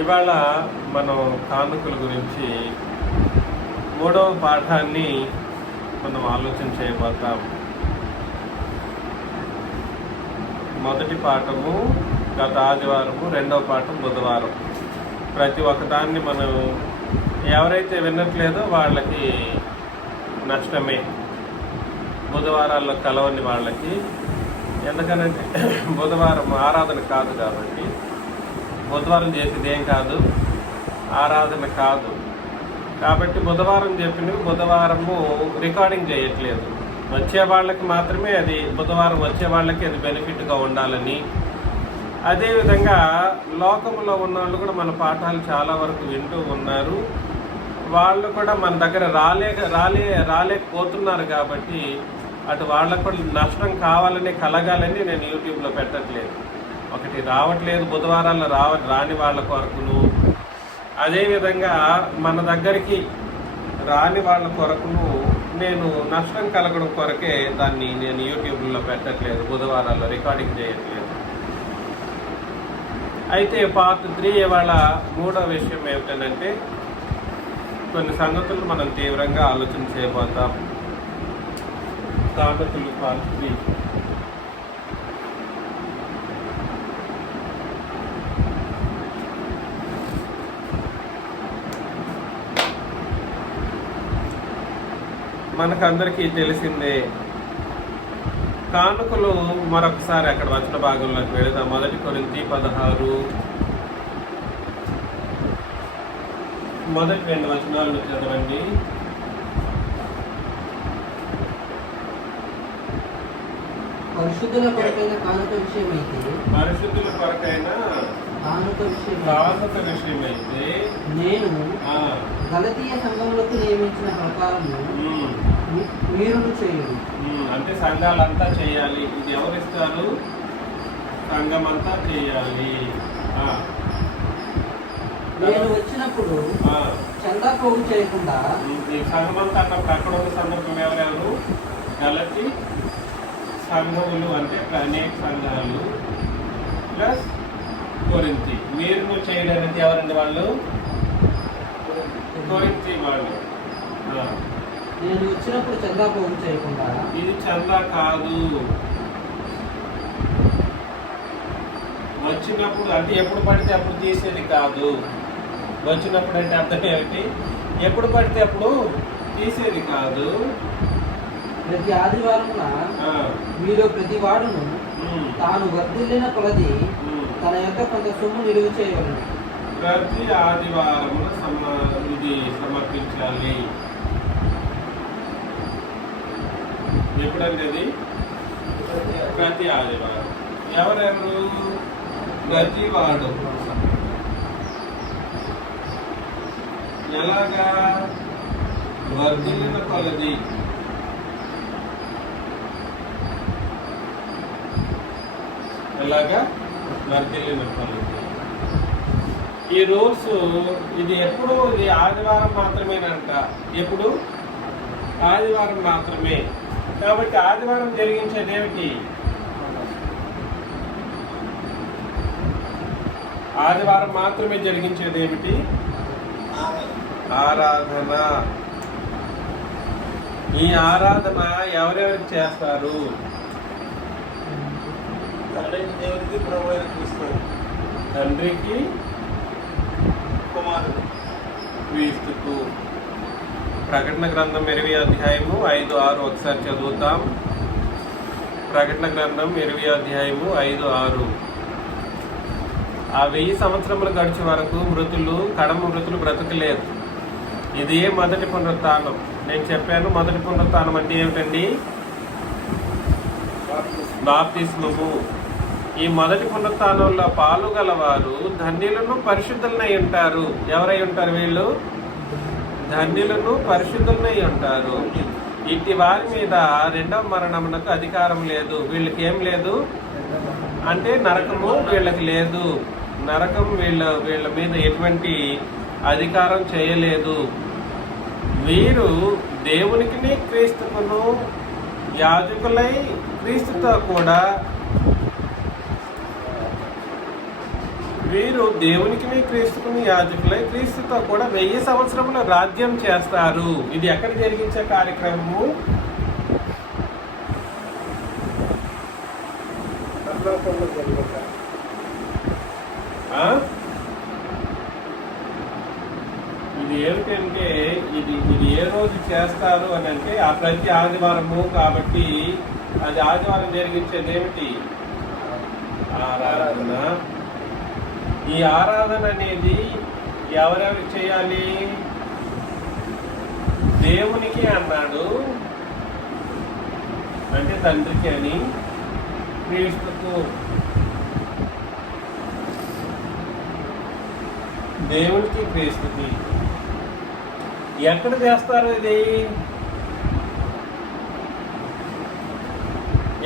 ఇవాళ మనం కానుకల గురించి 3వ పాఠాన్ని మనం ఆలోచన చేయబోతాం. మొదటి పాఠము గత ఆదివారము, 2వ పాఠం బుధవారం. ప్రతి ఒక్కదాన్ని మనం ఎవరైతే వినట్లేదో వాళ్ళకి నష్టమే, బుధవారాల్లో కలవని వాళ్ళకి. ఎందుకనంటే బుధవారం ఆరాధన కాదు కాబట్టి, బుధవారం చేసేది ఏం కాదు, ఆరాధన కాదు కాబట్టి బుధవారం చెప్పినవి బుధవారము రికార్డింగ్ చేయట్లేదు. వచ్చే వాళ్ళకి మాత్రమే అది, బుధవారం వచ్చే వాళ్ళకి అది బెనిఫిట్గా ఉండాలని. అదేవిధంగా లోకంలో ఉన్న వాళ్ళు కూడా మన పాఠాలు చాలా వరకు వింటూ ఉన్నారు. వాళ్ళు కూడా మన దగ్గర రాలేకపోతున్నారు కాబట్టి అటు వాళ్ళకు కూడా నష్టం కావాలని, కలగాలని నేను యూట్యూబ్లో పెట్టట్లేదు. ఒకటి రావట్లేదు బుధవారాల్లో రాని వాళ్ళ కొరకును, అదేవిధంగా మన దగ్గరికి రాని వాళ్ళ కొరకును నేను నష్టం కలగడం కొరకే దాన్ని నేను యూట్యూబ్లో పెట్టట్లేదు, బుధవారాల్లో రికార్డింగ్ చేయట్లేదు. అయితే పార్ట్ 3 ఇవాళ 3వ విషయం ఏమిటంటే, కొన్ని సంగతులు మనం తీవ్రంగా ఆలోచన చేయబోతాం. సామెతలు పార్ట్ 3. మనకందరికీ తెలిసిందే. కానుకలు మరొకసారి అక్కడ వచన భాగంలోకి వెళదాం. 1 కొరింథీ 16 మొదటి 2 వచనాలను చదవండి. పరిశుద్ధుల కొరకైన కానుక విషయమైతే నేను గలతీయ సంఘములకు నియమించిన ప్రకారము మీరును చేయండి. అంటే సంఘాలంతా చేయాలి. ఇది ఎవరిస్తారు? సంఘం అంతా చేయాలి. నేను వచ్చినప్పుడు చందా పోగు చేయకుండా. ఈ సంఘం అంతా అక్కడ ఉన్న సందర్భం ఎవరెవరు? గలతీ సంఘములు అంటే అనేక సంఘాలు ప్లస్ కొరింథీ. మీరు చేయడానికి ఎవరండి? వాళ్ళు కొరింథీ వాళ్ళు. నేను వచ్చినప్పుడు చందా పోగు చేయకుండా. ఇది చందా కాదు. వచ్చినప్పుడు అంటే ఎప్పుడు పడితే అప్పుడు తీసేది కాదు. వచ్చినప్పుడు అంటే అర్థం ఏమిటి? ఎప్పుడు పడితే అప్పుడు తీసేది కాదు. ప్రతి ఆదివారమున మీరు ప్రతి వాడును తాను వర్ధిల్లిన కొలది తన యొక్క కొంత సొమ్ము నిలువ చేయగలరు. ప్రతి ఆదివారమున ఇది సమర్పించాలి. ఎప్పుడంటే అది ప్రతి ఆదివారం. ఎవరెవరు? ప్రతి వాడు. ఎలాగా? వర్ధిల్లిన కొలది. ఎలాగా? వర్ధిల్లిన కొలది. ఈ రూల్స్ ఇది ఎప్పుడు, ఇది ఆదివారం మాత్రమేనంట. ఎప్పుడు? ఆదివారం మాత్రమే. కాబట్టి ఆదివారం జరిగించేది ఏమిటి? ఆదివారం మాత్రమే జరిగించేది ఏమిటి? ఆరాధన. ఈ ఆరాధన ఎవరెవరికి చేస్తారు? దేవునికి ప్రభు అయిన క్రీస్తు, తండ్రికి కుమారుడు క్రీస్తుకు. ప్రకటన గ్రంథం 20 అధ్యాయము 5, 6 ఒకసారి చదువుతాం. ప్రకటన గ్రంథం 20 అధ్యాయము 5, 6. ఆ 1000 సంవత్సరములు గడిచే వరకు కడమ మృతులు బ్రతకలేదు. ఇది మొదటి పునరుత్థానం. నేను చెప్పాను, మొదటి పునరుత్థానం అంటే ఏమిటండి? బాప్తిస్మము. ఈ మొదటి పునరుత్థానంలో పాలుగలవారు ధన్యులను పరిశుద్ధులనై ఉంటారు. ఎవరై ఉంటారు వీళ్ళు? ధన్యులను పరిశుద్ధులనై ఉంటారు. ఇట్టి వారి మీద 2వ మరణమునకు అధికారం లేదు. వీళ్ళకి ఏం లేదు అంటే నరకము వీళ్ళకి లేదు. నరకం వీళ్ళ మీద ఎటువంటి అధికారం చేయలేదు. వీరు దేవునికి క్రీస్తుకును యాజకులై క్రీస్తుతో కూడా వీరు దేవునికి క్రీస్తుకుని యాజకులై క్రీస్తుతో కూడా 1000 సంవత్సరముల రాజ్యం చేస్తారు. ఇది ఎక్కడ జరిగించే కార్యక్రమము? పరలోకంలో జరుగుతా. ఇది ఏమిటంటే ఇది ఏ రోజు చేస్తారు అని అంటే ఆ ప్రతి ఆదివారము. కాబట్టి అది ఆదివారం జరిగించేది ఏమిటి? ఆరాధన. ఈ ఆరాధన అనేది ఎవరెవరికి చేయాలి? దేవునికి అన్నాడు, అంటే తండ్రికి అని, క్రీస్తుకు, దేవునికి, క్రీస్తుకి. ఎక్కడ చేస్తారు ఇది?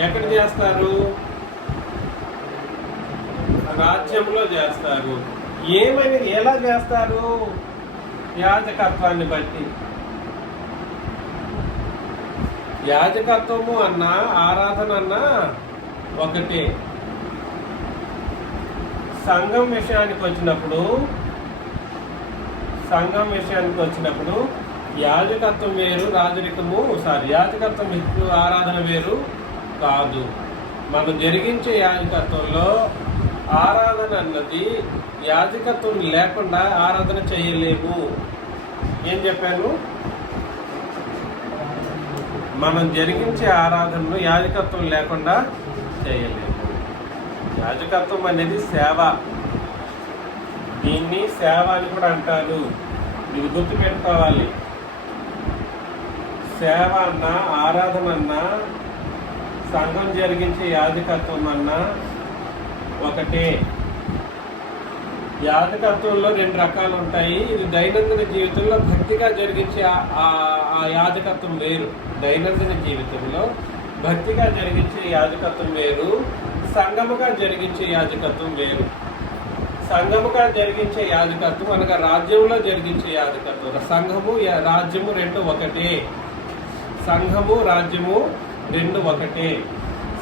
ఎక్కడ చేస్తారు? రాజ్యంలో చేస్తారు. ఏమని ఎలా చేస్తారు? యాజకత్వాన్ని బట్టి. యాజకత్వము అన్నా ఆరాధన అన్నా ఒకటే. సంఘం విషయానికి వచ్చినప్పుడు యాజకత్వం వేరు, యాజకత్వం వేరు, ఆరాధన వేరు కాదు. మనం జరిగించే యాజకత్వంలో ఆరాధన అన్నది యాజకత్వం లేకుండా ఆరాధన చేయలేము. ఏం చెప్పాను? మనం జరిగించే ఆరాధనను యాజకత్వం లేకుండా చేయలేము. యాజకత్వం అనేది సేవ. దీన్ని సేవ అని కూడా అంటారు. ఇది గుర్తుపెట్టుకోవాలి. సేవ అన్నా, ఆరాధన అన్నా, సంఘం జరిగించే యాజకత్వం అన్నా ఒకటే. యాజకత్వంలో 2 రకాలు ఉంటాయి. ఇది దైనందిన జీవితంలో భక్తిగా జరిగించే ఆ యాజకత్వం వేరు. దైనందిన జీవితంలో భక్తిగా జరిగించే యాజకత్వం వేరు, సంఘముగా జరిగించే యాజకత్వం వేరు. సంఘముగా జరిగించే యాజకత్వం అనగా రాజ్యంలో జరిగించే యాజకత్వం. సంఘము రాజ్యము 2 ఒకటే. సంఘము రాజ్యము 2 ఒకటే.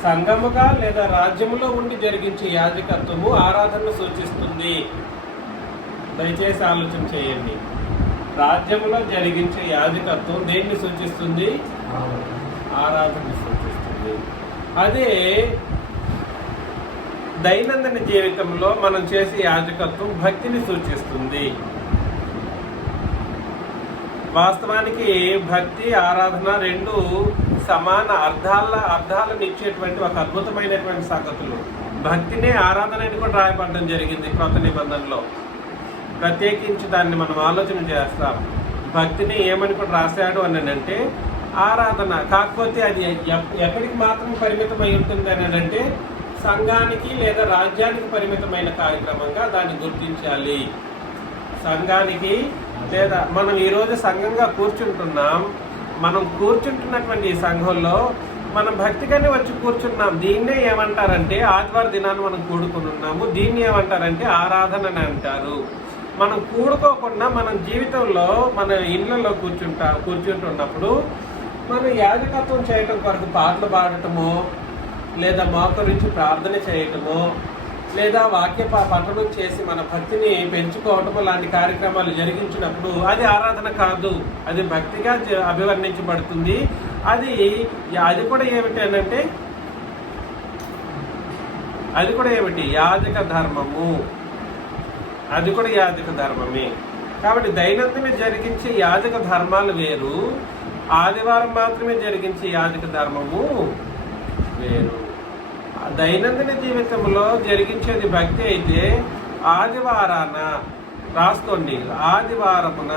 సంఘముగా లేదా రాజ్యములో ఉండి జరిగించే యాజకత్వము ఆరాధనను సూచిస్తుంది. దయచేసి ఆలోచన చేయండి. రాజ్యములో జరిగించే యాజకత్వం దేన్ని సూచిస్తుంది? ఆరాధనను సూచిస్తుంది. అదే దైనందిన జీవితంలో మనం చేసే యాజకత్వం భక్తిని సూచిస్తుంది. వాస్తవానికి భక్తి, ఆరాధన 2 సమాన అర్థాలను ఇచ్చేటువంటి ఒక అద్భుతమైనటువంటి సంగతులు. భక్తినే ఆరాధన అని కూడా రాయబడడం జరిగింది క్రొత్త నిబంధనలో. ప్రత్యేకించి దాన్ని మనం ఆలోచన చేస్తాం. భక్తిని ఏమని కూడా రాశాడు అని అంటే ఆరాధన. కాకపోతే అది ఎక్కడికి మాత్రం పరిమితమై ఉంటుంది అని అంటే సంఘానికి లేదా రాజ్యానికి పరిమితమైన కార్యక్రమంగా దాన్ని గుర్తించాలి. సంఘానికి లేదా మనం ఈరోజు సంఘంగా కూర్చుంటున్నాం. మనం కూర్చుంటున్నటువంటి ఈ సంఘంలో మనం భక్తిగానే వచ్చి కూర్చున్నాం. దీన్నే ఏమంటారంటే ఆదివారం దినాన్ని మనం కూడుకుని ఉన్నాము. దీన్ని ఏమంటారంటే ఆరాధన అని అంటారు. మనం కూడుకోకుండా మనం జీవితంలో మన ఇళ్లలో కూర్చుంటున్నప్పుడు మనం యాజకత్వం చేయటం కొరకు పాటలు పాడటమో లేదా మోకరించి ప్రార్థన చేయటమో లేదా వాక్య పఠనం చేసి మన భక్తిని పెంచుకోవటము లాంటి కార్యక్రమాలు జరిగించినప్పుడు అది ఆరాధన కాదు. అది భక్తిగా అభివర్ణించబడుతుంది. అది కూడా ఏమిటి అనంటే అది కూడా ఏమిటి? యాజక ధర్మము. అది కూడా యాజక ధర్మమే. కాబట్టి దైనందిన జరిగించే యాజక ధర్మాలు వేరు, ఆదివారం మాత్రమే జరిగించే యాజక ధర్మము వేరు. దైనందిన జీవితంలో జరిగించేది భక్తి అయితే ఆదివారాన రాసుకోండి, ఆదివారమున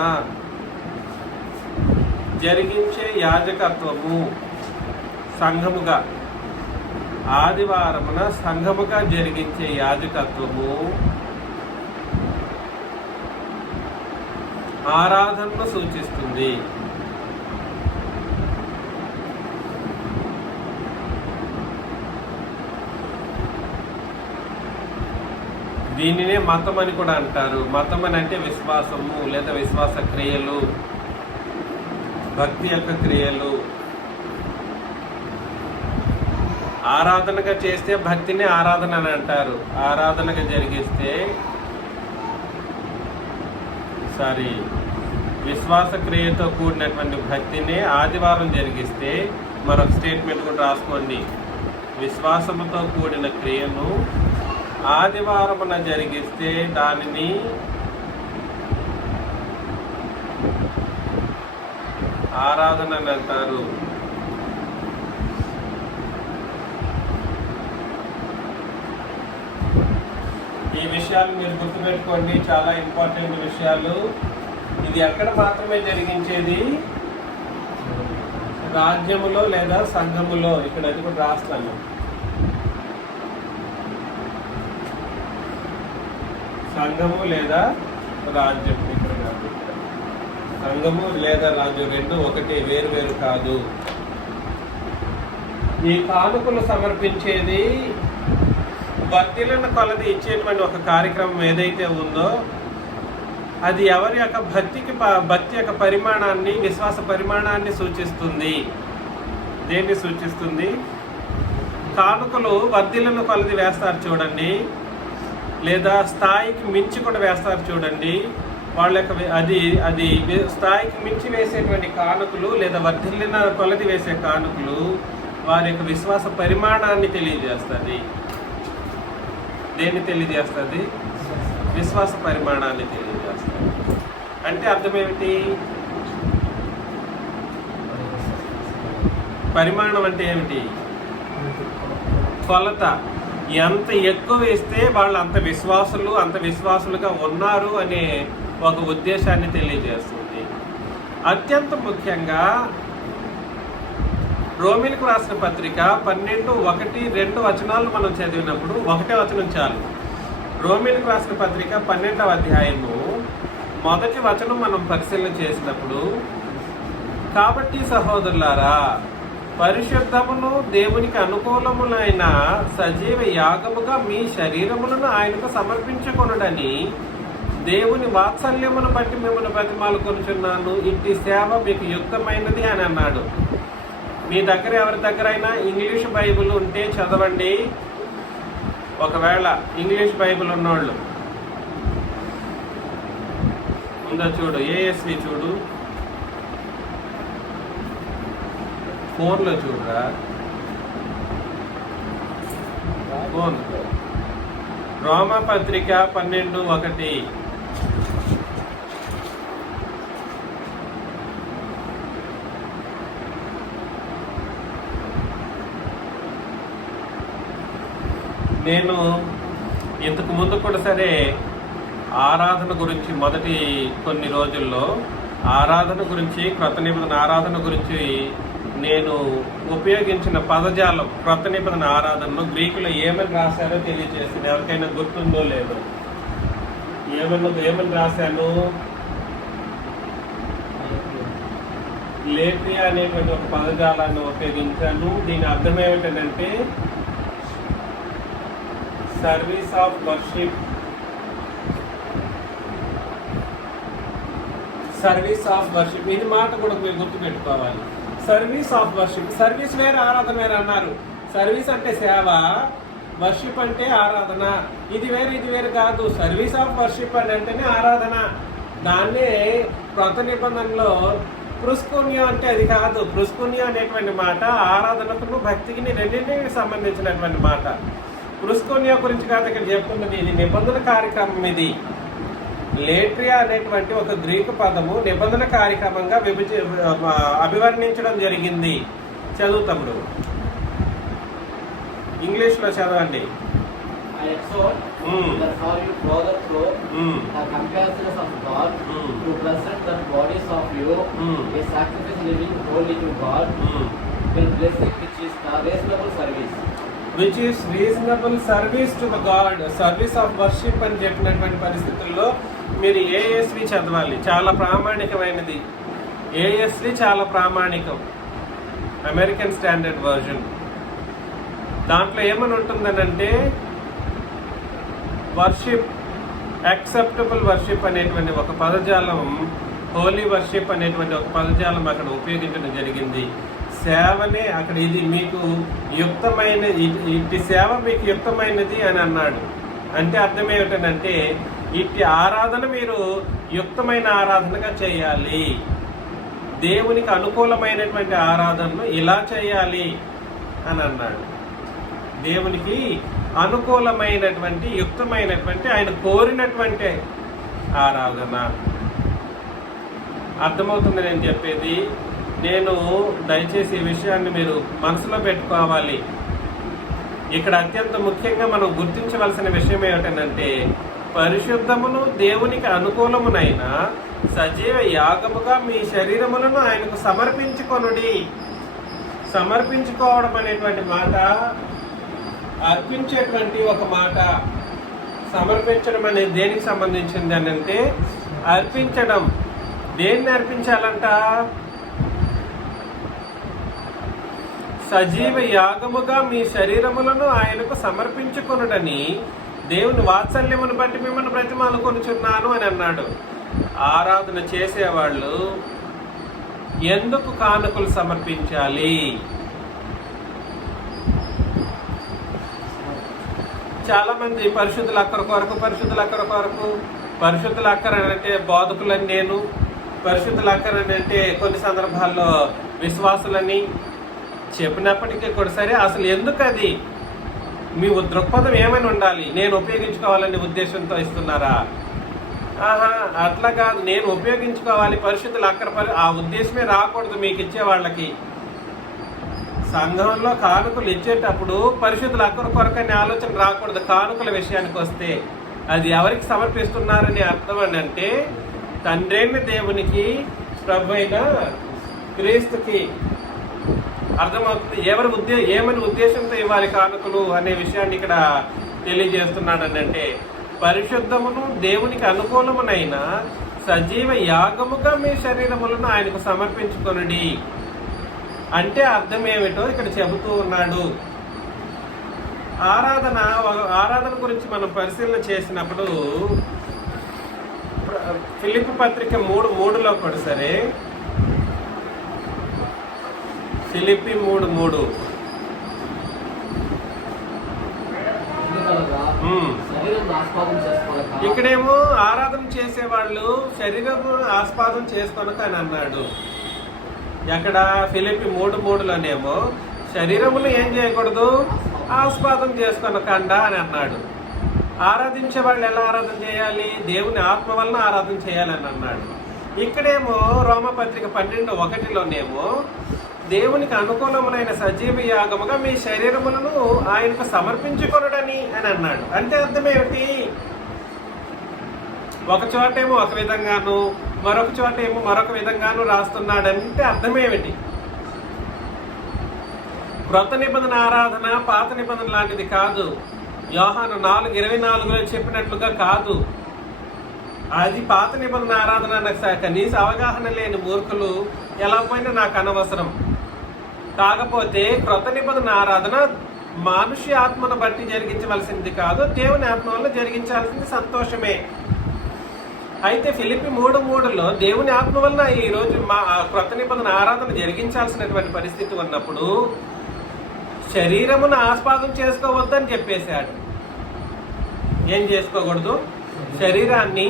జరిగించే యాజకత్వము సంఘముగా, ఆదివారమున సంఘముగా జరిగించే యాజకత్వము ఆరాధనను సూచిస్తుంది. దీనినే మతం అని కూడా అంటారు. మతం అని అంటే విశ్వాసము లేదా విశ్వాస క్రియలు, భక్తి యొక్క క్రియలు. ఆరాధనగా చేస్తే భక్తిని ఆరాధన అని అంటారు. ఆరాధనగా జరిగిస్తే విశ్వాస క్రియతో కూడినటువంటి భక్తిని ఆదివారం జరిగిస్తే, మరొక స్టేట్మెంట్ కూడా రాసుకోండి, విశ్వాసముతో కూడిన క్రియను ఆదివారమున జరిగిస్తే దానిని ఆరాధన అని అంటారు. ఈ విషయాలు మీరు గుర్తుపెట్టుకోండి, చాలా ఇంపార్టెంట్ విషయాలు. ఇది ఎక్కడ మాత్రమే జరిగించేది? రాజ్యములో లేదా సంఘములో. ఇక్కడ అది కూడా రాస్తాను. సంఘము లేదా రాజ్యం. ఇక్కడ కాదు, సంఘము లేదా రాజ్యం రెండు ఒకటి, వేరు వేరు కాదు. ఈ కానుకలు సమర్పించేది వర్ధిల్లిన కొలది ఇచ్చేటువంటి ఒక కార్యక్రమం ఏదైతే ఉందో అది ఎవరి యొక్క భక్తి యొక్క పరిమాణాన్ని, విశ్వాస పరిమాణాన్ని సూచిస్తుంది. దేన్ని సూచిస్తుంది? కానుకలు వర్ధిల్లిన కొలది వేస్తారు చూడండి, లేదా స్థాయికి మించి కూడా వేస్తారు చూడండి. వాళ్ళ యొక్క అది స్థాయికి మించి వేసేటువంటి కానుకలు లేదా వర్ధిల్లిన కొలది వేసే కానుకలు వారి యొక్క విశ్వాస పరిమాణాన్ని తెలియజేస్తుంది. దేన్ని తెలియజేస్తుంది? విశ్వాస పరిమాణాన్ని తెలియజేస్తుంది. అంటే అర్థం ఏమిటి? పరిమాణం అంటే ఏమిటి? కొలత. ఎంత ఎక్కువ వేస్తే వాళ్ళు అంత విశ్వాసులుగా ఉన్నారు అనే ఒక ఉద్దేశాన్ని తెలియజేస్తుంది. అత్యంత ముఖ్యంగా రోమిలకు రాసిన పత్రిక 12:1-2 వచనాలు మనం చదివినప్పుడు, 1వ వచనం చాలు. రోమిలకు రాసిన పత్రిక 12వ అధ్యాయము 1వ వచనం మనం పరిశీలన చేసినప్పుడు, కాబట్టి సహోదరులారా, పరిశుద్ధమును దేవునికి అనుకూలములైన సజీవ యాగముగా మీ శరీరములను ఆయనకు సమర్పించుకొనుడని దేవుని వాత్సల్యమును బట్టి మిమ్మల్ని బ్రతిమాలుకొనుచున్నాను. ఇట్టి సేవ మీకు యుక్తమైనది అని అన్నాడు. మీ దగ్గర ఎవరి దగ్గరైనా ఇంగ్లీష్ బైబిల్ ఉంటే చదవండి. ఒకవేళ ఇంగ్లీష్ బైబిల్ ఉన్నోళ్ళు ఉందో చూడు, ఏఎస్వి చూడు, ఫోన్లో చూడరా, ఫోన్. రోమపత్రిక 12:1. నేను ఇంతకు ముందు కూడా సరే ఆరాధన గురించి మొదటి కొన్ని రోజుల్లో ఆరాధన గురించి, క్రొత్త నిబంధన ఆరాధన గురించి నేను ఉపయోగించిన పదజాలం, క్రొత్త నిబంధన ఆరాధనలో గ్రీకులో ఏమని రాశారో తెలియజేసింది. ఎవరికైనా గుర్తుందో లేదో? ఏమని రాశాను? లేట్రియా అనేటువంటి ఒక పదజాలాన్ని ఉపయోగించాను. దీని అర్థం ఏమిటంటే service of worship. Service of worship, ఇది మాట కూడా మీరు గుర్తుపెట్టుకోవాలి. Service of worship. సర్వీస్ వేరే, ఆరాధన వేరే అన్నారు. సర్వీస్ అంటే సేవ, వర్షిప్ అంటే ఆరాధన. ఇది వేరు కాదు. సర్వీస్ ఆఫ్ వర్షిప్ అని అంటేనే ఆరాధన. దాన్నే క్రొత్త నిబంధనలో ప్రుస్కున్యం అంటే అది కాదు. ప్రుస్కున్యం అనేటువంటి మాట ఆరాధనకు భక్తికి రెండింటికి సంబంధించినటువంటి మాట. ప్రుస్కున్యం గురించి కాదు ఇక్కడ చెప్తున్నది. ఇది నిబంధన కార్యక్రమం. ఇది లేట్రియా అనేటువంటి ఒక గ్రీకు పదము నిబంధన కార్యక్రమంగా అభివర్ణించడం జరిగింది. చదువుతాము, ఇంగ్లీష్ లో చదవండి. Which is reasonable service to the God, service of worship అని చెప్పినటువంటి పరిస్థితుల్లో మీరు ఏఎస్వి చదవాలి. చాలా ప్రామాణికమైనది. ఏఎస్వి చాలా ప్రామాణికం, అమెరికన్ స్టాండర్డ్ వర్జన్. దాంట్లో ఏమని ఉంటుందనంటే వర్షిప్, యాక్సెప్టబుల్ వర్షిప్ అనేటువంటి ఒక పదజాలం, హోలీ వర్షిప్ అనేటువంటి ఒక పదజాలం అక్కడ ఉపయోగించడం జరిగింది. సేవనే అక్కడ ఇది మీకు యుక్తమైనది, ఇట్టి సేవ మీకు యుక్తమైనది అని అన్నాడు. అంటే అర్థం ఏమిటంటే ఇట్టి ఆరాధన మీరు యుక్తమైన ఆరాధనగా చేయాలి. దేవునికి అనుకూలమైనటువంటి ఆరాధనను ఇలా చేయాలి అని అన్నాడు. దేవునికి అనుకూలమైనటువంటి యుక్తమైనటువంటి ఆయన కోరినటువంటి ఆరాధన. అర్థమవుతుంది నేను చెప్పేది? నేను దయచేసి ఈ విషయాన్ని మీరు మనసులో పెట్టుకోవాలి. ఇక్కడ అత్యంత ముఖ్యంగా మనం గుర్తించవలసిన విషయం ఏమిటంటే, పరిశుద్ధమును దేవునికి అనుకూలమునైన సజీవ యాగముగా మీ శరీరములను ఆయనకు సమర్పించుకొనుడి. సమర్పించుకోవడం అనేటువంటి మాట అర్పించేటువంటి ఒక మాట. సమర్పించడం అనేది దేనికి సంబంధించింది అని అంటే, అర్పించడం. దేన్ని అర్పించాలంట? సజీవ యాగముగా మీ శరీరములను ఆయనకు సమర్పించుకొనుడని దేవుని వాత్సల్యమును బట్టి మిమ్మల్ని బ్రతిమాలుకొనుచున్నాను అని అన్నాడు. ఆరాధన చేసేవాళ్ళు ఎందుకు కానుకలు సమర్పించాలి? చాలా మంది పరిశుద్ధుల అక్కర కొరకు, పరిశుద్ధుల అక్కర కొరకు, పరిశుద్ధుల అక్కర అంటే బోధకులని, నేను పరిశుద్ధుల అక్కర అంటే కొన్ని సందర్భాల్లో విశ్వాసులని చెప్పినప్పటికీ కూడా సరే, అసలు ఎందుకు అది? మీ దృక్పథం ఏమైనా ఉండాలి. నేను ఉపయోగించుకోవాలనే ఉద్దేశంతో ఇస్తున్నారా? అట్లా కాదు. నేను ఉపయోగించుకోవాలి, పరిశుద్ధులు అక్కర ఆ ఉద్దేశమే రాకూడదు మీకు ఇచ్చే వాళ్ళకి. సంఘంలో కానుకలు ఇచ్చేటప్పుడు పరిశుద్ధుల అక్కర కొరకనే ఆలోచన రాకూడదు. కానుకల విషయానికి వస్తే అది ఎవరికి సమర్పిస్తున్నారని అర్థం అని అంటే, తండ్రైన దేవునికి, ప్రభు అయిన క్రీస్తుకి. అర్థమవుతుంది ఏమని ఉద్దేశంతో ఇవ్వాలి కానుకలు అనే విషయాన్ని ఇక్కడ తెలియజేస్తున్నాడు. అంటే పరిశుద్ధమును దేవునికి అనుకూలమునైన సజీవ యాగముగా మీ శరీరములను ఆయనకు సమర్పించుకొనుడి అంటే అర్థం ఏమిటో ఇక్కడ చెబుతూ ఉన్నాడు. ఆరాధన గురించి మనం పరిశీలన చేసినప్పుడు ఫిలిప్పీ పత్రిక 3:3లో కూడా సరే, ఫిలిప్పీ 3:3 ఇక్కడేమో ఆరాధన చేసేవాళ్ళు శరీరము ఆస్పాదం చేసుకొనక అని అన్నాడు. ఎక్కడ? ఫిలిప్పీ 3:3లోనేమో శరీరమును ఏం చేయకూడదు, ఆస్పాదం చేసుకొనకండా అని అన్నాడు. ఆరాధించే వాళ్ళు ఎలా ఆరాధన చేయాలి? దేవుని ఆత్మ వలన ఆరాధన చేయాలని అన్నాడు. ఇక్కడేమో రోమపత్రిక 12:1లోనేమో దేవునికి అనుకూలములైన సజీవ యాగముగా మీ శరీరములను ఆయనకు సమర్పించుకొనుడని అని అన్నాడు. అంటే అర్థం ఏమిటి? ఒక చోటేమో ఒక విధంగాను, మరొక చోట ఏమో మరొక విధంగాను రాస్తున్నాడంటే అర్థం ఏమిటి? క్రొత్త నిబంధన ఆరాధన పాత నిబంధన లాంటిది కాదు. యోహాను 4:24లో చెప్పినట్లుగా కాదు. అది పాత నిబంధన ఆరాధన నాకు కనీస అవగాహన లేని మూర్ఖులు ఎలా పోయినా నాకు అనవసరం. కాకపోతే క్రొత్త నిబంధన ఆరాధన మనుష్య ఆత్మను బట్టి జరిగించవలసింది కాదు, దేవుని ఆత్మ వల్ల జరిగించాల్సింది. సంతోషమే. అయితే ఫిలిప్పీ 3:3లో దేవుని ఆత్మ వలన ఈరోజు క్రొత్త నిబంధన ఆరాధన జరిగించాల్సినటువంటి పరిస్థితి ఉన్నప్పుడు శరీరమును ఆస్పాదం చేసుకోవద్దని చెప్పేశాడు. ఏం చేసుకోకూడదు? శరీరాన్ని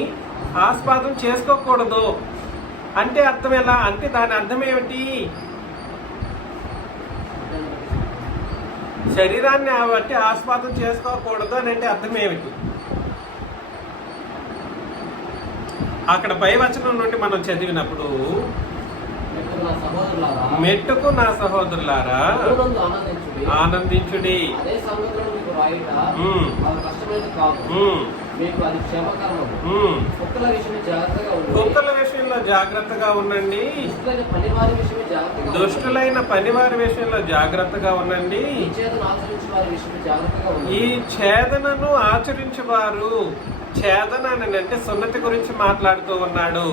ఆస్పాదం చేసుకోకూడదు అంటే అర్థం ఎలా? అంటే దాని అర్థం ఏమిటి? శరీరాన్ని బట్టి ఆస్పాదం చేసుకోకూడదు అని అంటే అర్థం ఏమిటి? అక్కడ పై వచనం నుండి మనం చదివినప్పుడు, మెట్టుకు నా సహోదరులారా ఆనందించుడి, కుక్కల విషయంలో జాగ్రత్తగా ఉండండి, దుష్టులైన పనివారి విషయంలో జాగ్రత్తగా ఉండండి, ఈ ఛేదనను ఆచరించేవారు. ఛేదన అని అంటే సున్నతి గురించి మాట్లాడుతూ ఉన్నాడు.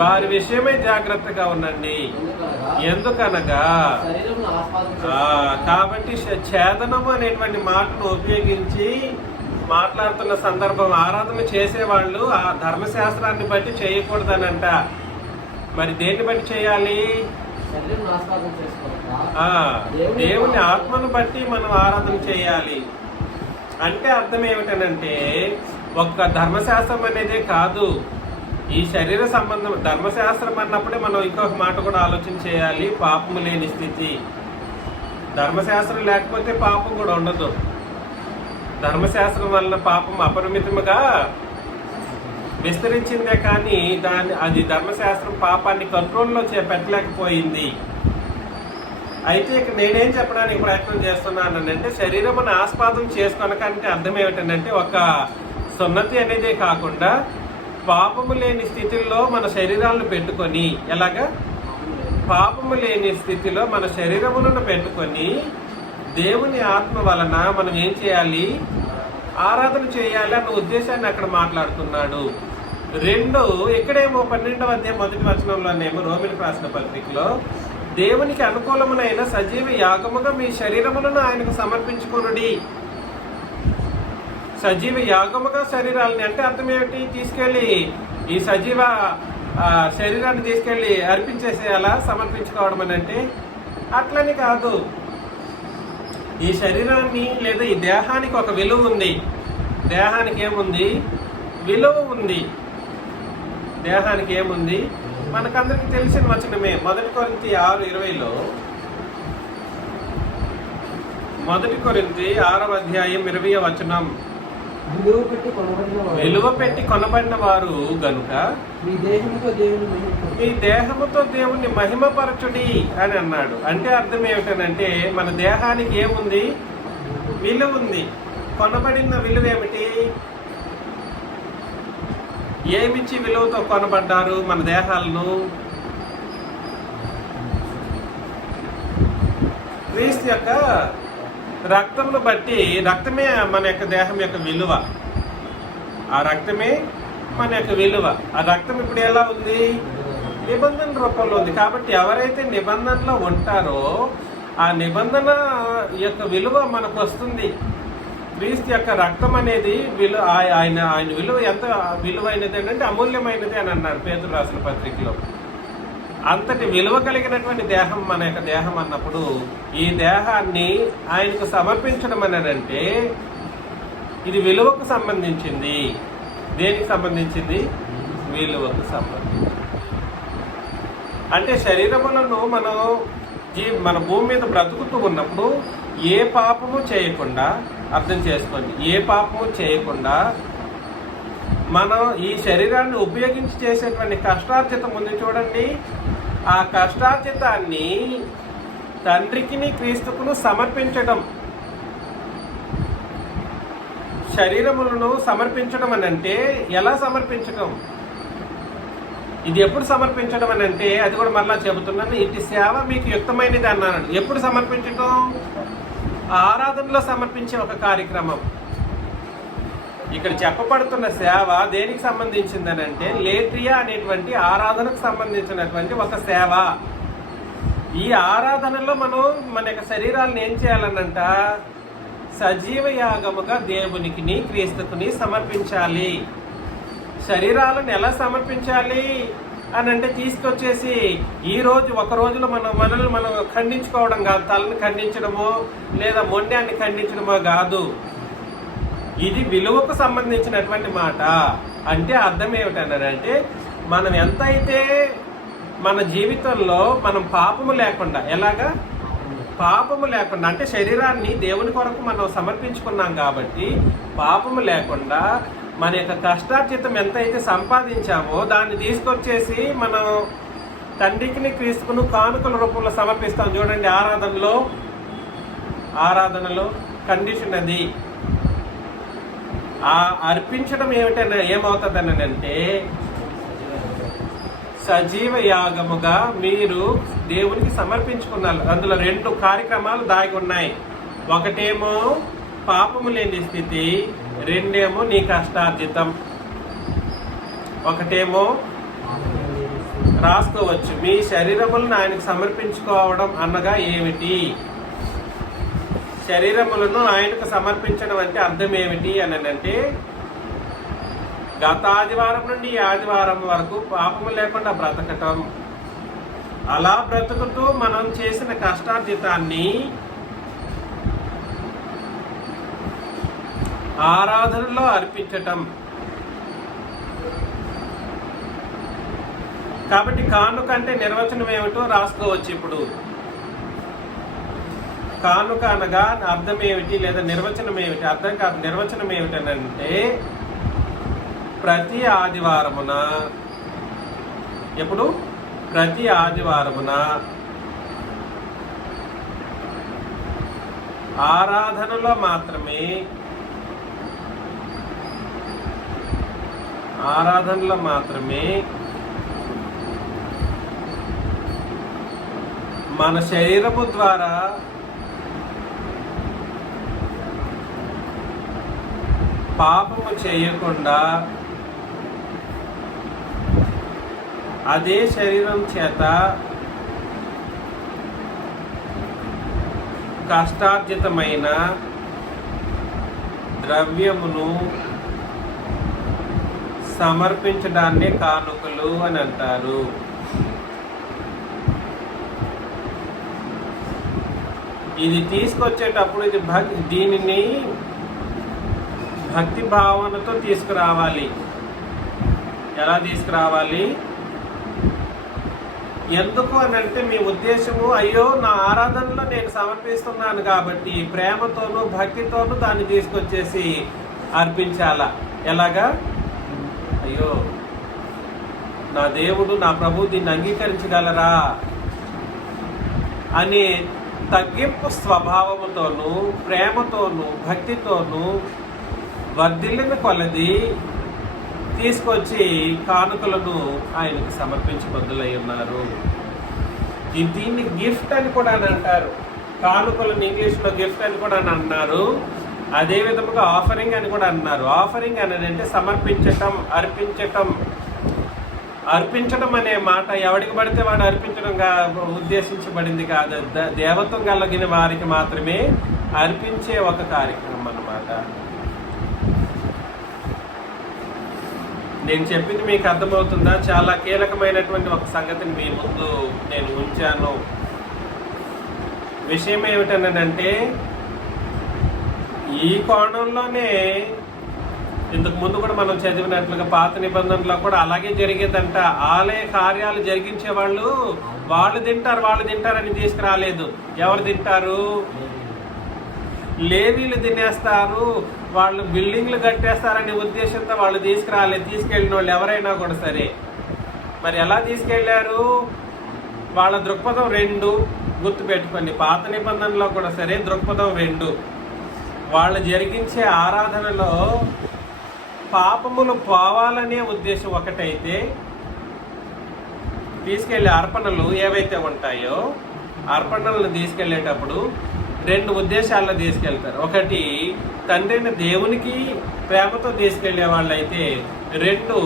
వారి విషయమే జాగ్రత్తగా ఉండండి. ఎందుకనగా కాబట్టి ఛేదనము అనేటువంటి మాటను ఉపయోగించి మాట్లాడుతున్న సందర్భం ఆరాధన చేసేవాళ్ళు ఆ ధర్మశాస్త్రాన్ని బట్టి చేయకూడదనంట. మరి దేన్ని బట్టి చేయాలి? దేవుని ఆత్మను బట్టి మనం ఆరాధన చేయాలి. అంటే అర్థం ఏమిటనంటే ఒక్క ధర్మశాస్త్రం అనేదే కాదు, ఈ శరీర సంబంధం ధర్మశాస్త్రం అన్నప్పుడే మనం ఇంకొక మాట కూడా ఆలోచన చేయాలి, పాపము లేని స్థితి. ధర్మశాస్త్రం లేకపోతే పాపం కూడా ఉండదు. ధర్మశాస్త్రం వలన పాపం అపరిమితముగా విస్తరించిందే కానీ అది ధర్మశాస్త్రం పాపాన్ని కంట్రోల్లో పెట్టలేకపోయింది. అయితే ఇక్కడ నేనేం చెప్పడానికి ప్రయత్నం చేస్తున్నానంటే శరీరమును ఆస్పాదం చేసుకొనకంటే అర్థం ఏమిటంటే ఒక సున్నతి అనేదే కాకుండా పాపము లేని స్థితిలో మన శరీరాలను పెట్టుకొని, ఎలాగా పాపము లేని స్థితిలో మన శరీరములను పెట్టుకొని దేవుని ఆత్మ వలన మనం ఏం చేయాలి, ఆరాధన చేయాలి అన్న ఉద్దేశాన్ని అక్కడ మాట్లాడుతున్నాడు. రెండు ఇక్కడేమో 12వ అధ్యాయం 1వ వచనంలోనేమో రోమిలకు రాసిన పత్రికలో దేవునికి అనుకూలమునైన సజీవ యాగముగా మీ శరీరములను ఆయనకు సమర్పించుకొనుడి. సజీవ యాగముగా శరీరాలని అంటే అర్థం ఏమిటి, తీసుకెళ్ళి ఈ సజీవ శరీరాన్ని తీసుకెళ్ళి అర్పించేసేయాలా సమర్పించుకోవడం అని అంటే అట్లని కాదు. ఈ శరీరాన్ని లేదా ఈ దేహానికి ఒక విలువ ఉంది. దేహానికి ఏముంది, విలువ ఉంది. దేహానికి ఏముంది, మనకందరికి తెలిసిన వచనమే. 1 కొరింథీ 6:20లో 1 కొరింథీ 6వ అధ్యాయం 20వ వచనం, విలువ పెట్టి కొనబడిన వారు గనుక మీ దేహముతో దేవుని మహిమపరచుడి అని అన్నాడు. అంటే అర్థం ఏమిటనంటే మన దేహానికి ఏముంది, విలువ ఉంది. కొనబడిన విలువ ఏమిటి, ఏమిచ్చి విలువతో కొనబడ్డారు మన దేహాలను, క్రీస్తు యొక్క రక్తమును బట్టి. రక్తమే మన యొక్క దేహం యొక్క విలువ, ఆ రక్తమే మన యొక్క విలువ. ఆ రక్తం ఇప్పుడు ఎలా ఉంది, నిబంధన రూపంలో ఉంది. కాబట్టి ఎవరైతే నిబంధనలో ఉంటారో ఆ నిబంధన యొక్క విలువ మనకు వస్తుంది. క్రీస్తు యొక్క రక్తం అనేది ఆయన విలువ ఎంత విలువైనది అంటే అమూల్యమైనది అని అన్నాడు పేతురు రాసిన పత్రికలో. అంతటి విలువ కలిగినటువంటి దేహం మన యొక్క దేహం అన్నప్పుడు ఈ దేహాన్ని ఆయనకు సమర్పించడం అంటే ఇది విలువకు సంబంధించింది. దేనికి సంబంధించింది, విలువకు సంబంధించింది. అంటే శరీరములను మన భూమి మీద బ్రతుకుతూ ఉన్నప్పుడు ఏ పాపము చేయకుండా, అర్థం చేసుకోండి, ఏ పాపము చేయకుండా మనం ఈ శరీరాన్ని ఉపయోగించి చేసేటువంటి కష్టార్జితం ఉంది చూడండి, ఆ కష్టార్జితాన్ని తండ్రికిని క్రీస్తుకును సమర్పించడం. శరీరములను సమర్పించడం అని అంటే ఎలా సమర్పించడం, ఇది ఎప్పుడు సమర్పించడం అని అంటే అది కూడా మరలా చెబుతున్నాను, ఇటు సేవ మీకు యుక్తమైనది అన్నాను. ఎప్పుడు సమర్పించడం, ఆరాధనలో సమర్పించే ఒక కార్యక్రమం. ఇక్కడ చెప్పబడుతున్న సేవ దేనికి సంబంధించిందని అంటే లేట్రియా అనేటువంటి ఆరాధనకు సంబంధించినటువంటి ఒక సేవ. ఈ ఆరాధనలో మనం మన యొక్క శరీరాలను ఏం చేయాలనంట, సజీవ యాగముగా దేవునికి క్రీస్తుకుని సమర్పించాలి. శరీరాలను ఎలా సమర్పించాలి అని అంటే తీసుకొచ్చేసి ఒక రోజులో మనల్ని మనం ఖండించుకోవడం కాదు, తలని ఖండించడమో లేదా మొండాన్ని ఖండించడమో కాదు. ఇది విలువకు సంబంధించినటువంటి మాట. అంటే అర్థం ఏమిటన్నారంటే మనం ఎంతైతే మన జీవితంలో మనం పాపము లేకుండా, ఎలాగా పాపము లేకుండా అంటే శరీరాన్ని దేవుని కొరకు మనం సమర్పించుకున్నాం కాబట్టి పాపము లేకుండా మన యొక్క కష్టార్జితం ఎంతైతే సంపాదించామో దాన్ని తీసుకొచ్చేసి మనం తండ్రికి క్రీస్తుకును కానుకల రూపంలో సమర్పిస్తాం చూడండి. ఆరాధనలో కండిషన్ అది. ఆ అర్పించడం ఏమవుతుందని అంటే సజీవ యాగముగా మీరు దేవునికి సమర్పించుకున్నారు. అందులో 2 కార్యక్రమాలు దాగి ఉన్నాయి. ఒకటేమో పాపము లేని స్థితి, రెండేమో నీ కష్టార్జితం. ఒకటేమో రాసుకోవచ్చు, మీ శరీరములను ఆయనకు సమర్పించుకోవడం అనగా ఏమిటి, శరీరములను ఆయనకు సమర్పించడం అంటే అర్థం ఏమిటి అని అంటే గత ఆదివారం నుండి ఈ ఆదివారం వరకు పాపము లేకుండా బ్రతకటం. అలా బ్రతుకుతూ మనం చేసిన కష్టార్జితాన్ని ఆరాధనలో అర్పించటం. కాబట్టి కానుక అంటే నిర్వచనం ఏమిటో రాసుకోవచ్చు. ఇప్పుడు కానుక అనగా అర్థం ఏమిటి లేదా నిర్వచనం ఏమిటి? అర్థం కాదు, నిర్వచనం ఏమిటనంటే ప్రతి ఆదివారమున, ఎప్పుడు? ప్రతి ఆదివారమున ఆరాధనలో మాత్రమే మన శరీరము ద్వారా పాపము చేయకుండా అదే శరీరం చేత కష్టార్జితమైన ద్రవ్యమును సమర్పించడాన్ని కానుకలు అని అంటారు. ఇది తీసుకొచ్చేటప్పుడు దీనిని భక్తి భావనతో తీసుకురావాలి. ఎలా తీసుకురావాలి? ఎందుకు అని అంటే మీ ఉద్దేశము, అయ్యో నా ఆరాధనలో నేను సమర్పిస్తున్నాను కాబట్టి ప్రేమతోనూ భక్తితోనూ దాన్ని తీసుకొచ్చేసి అర్పించాలా. ఎలాగా? అయ్యో నా దేవుడు, నా ప్రభు దీన్ని అంగీకరించగలరా అనే తగ్గింపు స్వభావముతోనూ ప్రేమతోనూ భక్తితోనూ వర్ధిల్లిన కొలది తీసుకొచ్చి కానుకలను ఆయనకు సమర్పించి బదులై ఉన్నారు. దీన్ని గిఫ్ట్ అని కూడా అంటారు. కానుకలను ఇంగ్లీష్లో గిఫ్ట్ అని కూడా అన్నారు. అదే విధముగా ఆఫరింగ్ అని కూడా అన్నారు. ఆఫరింగ్ అని అంటే సమర్పించటం, అర్పించడం అనే మాట ఎవడికి పడితే వాడు అర్పించడంగా ఉద్దేశించబడింది కాదు. దేవత్వం కలిగిన వారికి మాత్రమే అర్పించే ఒక కార్యక్రమం అన్నమాట. నేను చెప్పింది మీకు అర్థమవుతుందా? చాలా కీలకమైనటువంటి ఒక సంగతిని మీ ముందు నేను ఉంచాను. విషయం ఏమిటనంటే ఈ కోణంలోనే ఇంతకు ముందు కూడా మనం చదివినట్లుగా పాత నిబంధనలో కూడా అలాగే జరిగేదంట. ఆలయ కార్యాలు జరిగించే వాళ్ళు తింటారని తీసుకురాలేదు. ఎవరు తింటారు? లేవీలు తినేస్తారు, వాళ్ళు బిల్డింగ్లు కట్టేస్తారనే ఉద్దేశంతో వాళ్ళు తీసుకురాలేదు. తీసుకెళ్ళిన వాళ్ళు ఎవరైనా కూడా సరే. మరి ఎలా తీసుకెళ్లారు? వాళ్ళ దృక్పథం 2 గుర్తుపెట్టుకోండి. పాత నిబంధనలో కూడా సరే దృక్పథం 2. వాళ్ళు జరిగించే ఆరాధనలో పాపములు పోవాలనే ఉద్దేశం ఒకటైతే, తీసుకెళ్లే అర్పణలు ఏవైతే ఉంటాయో అర్పణలను తీసుకెళ్లేటప్పుడు 2 ఉద్దేశాల్లో తీసుకెళ్తారు. ఒకటి, తండ్రిని దేవునికి ప్రేమతో తీసుకెళ్లే వాళ్ళు అయితే, 2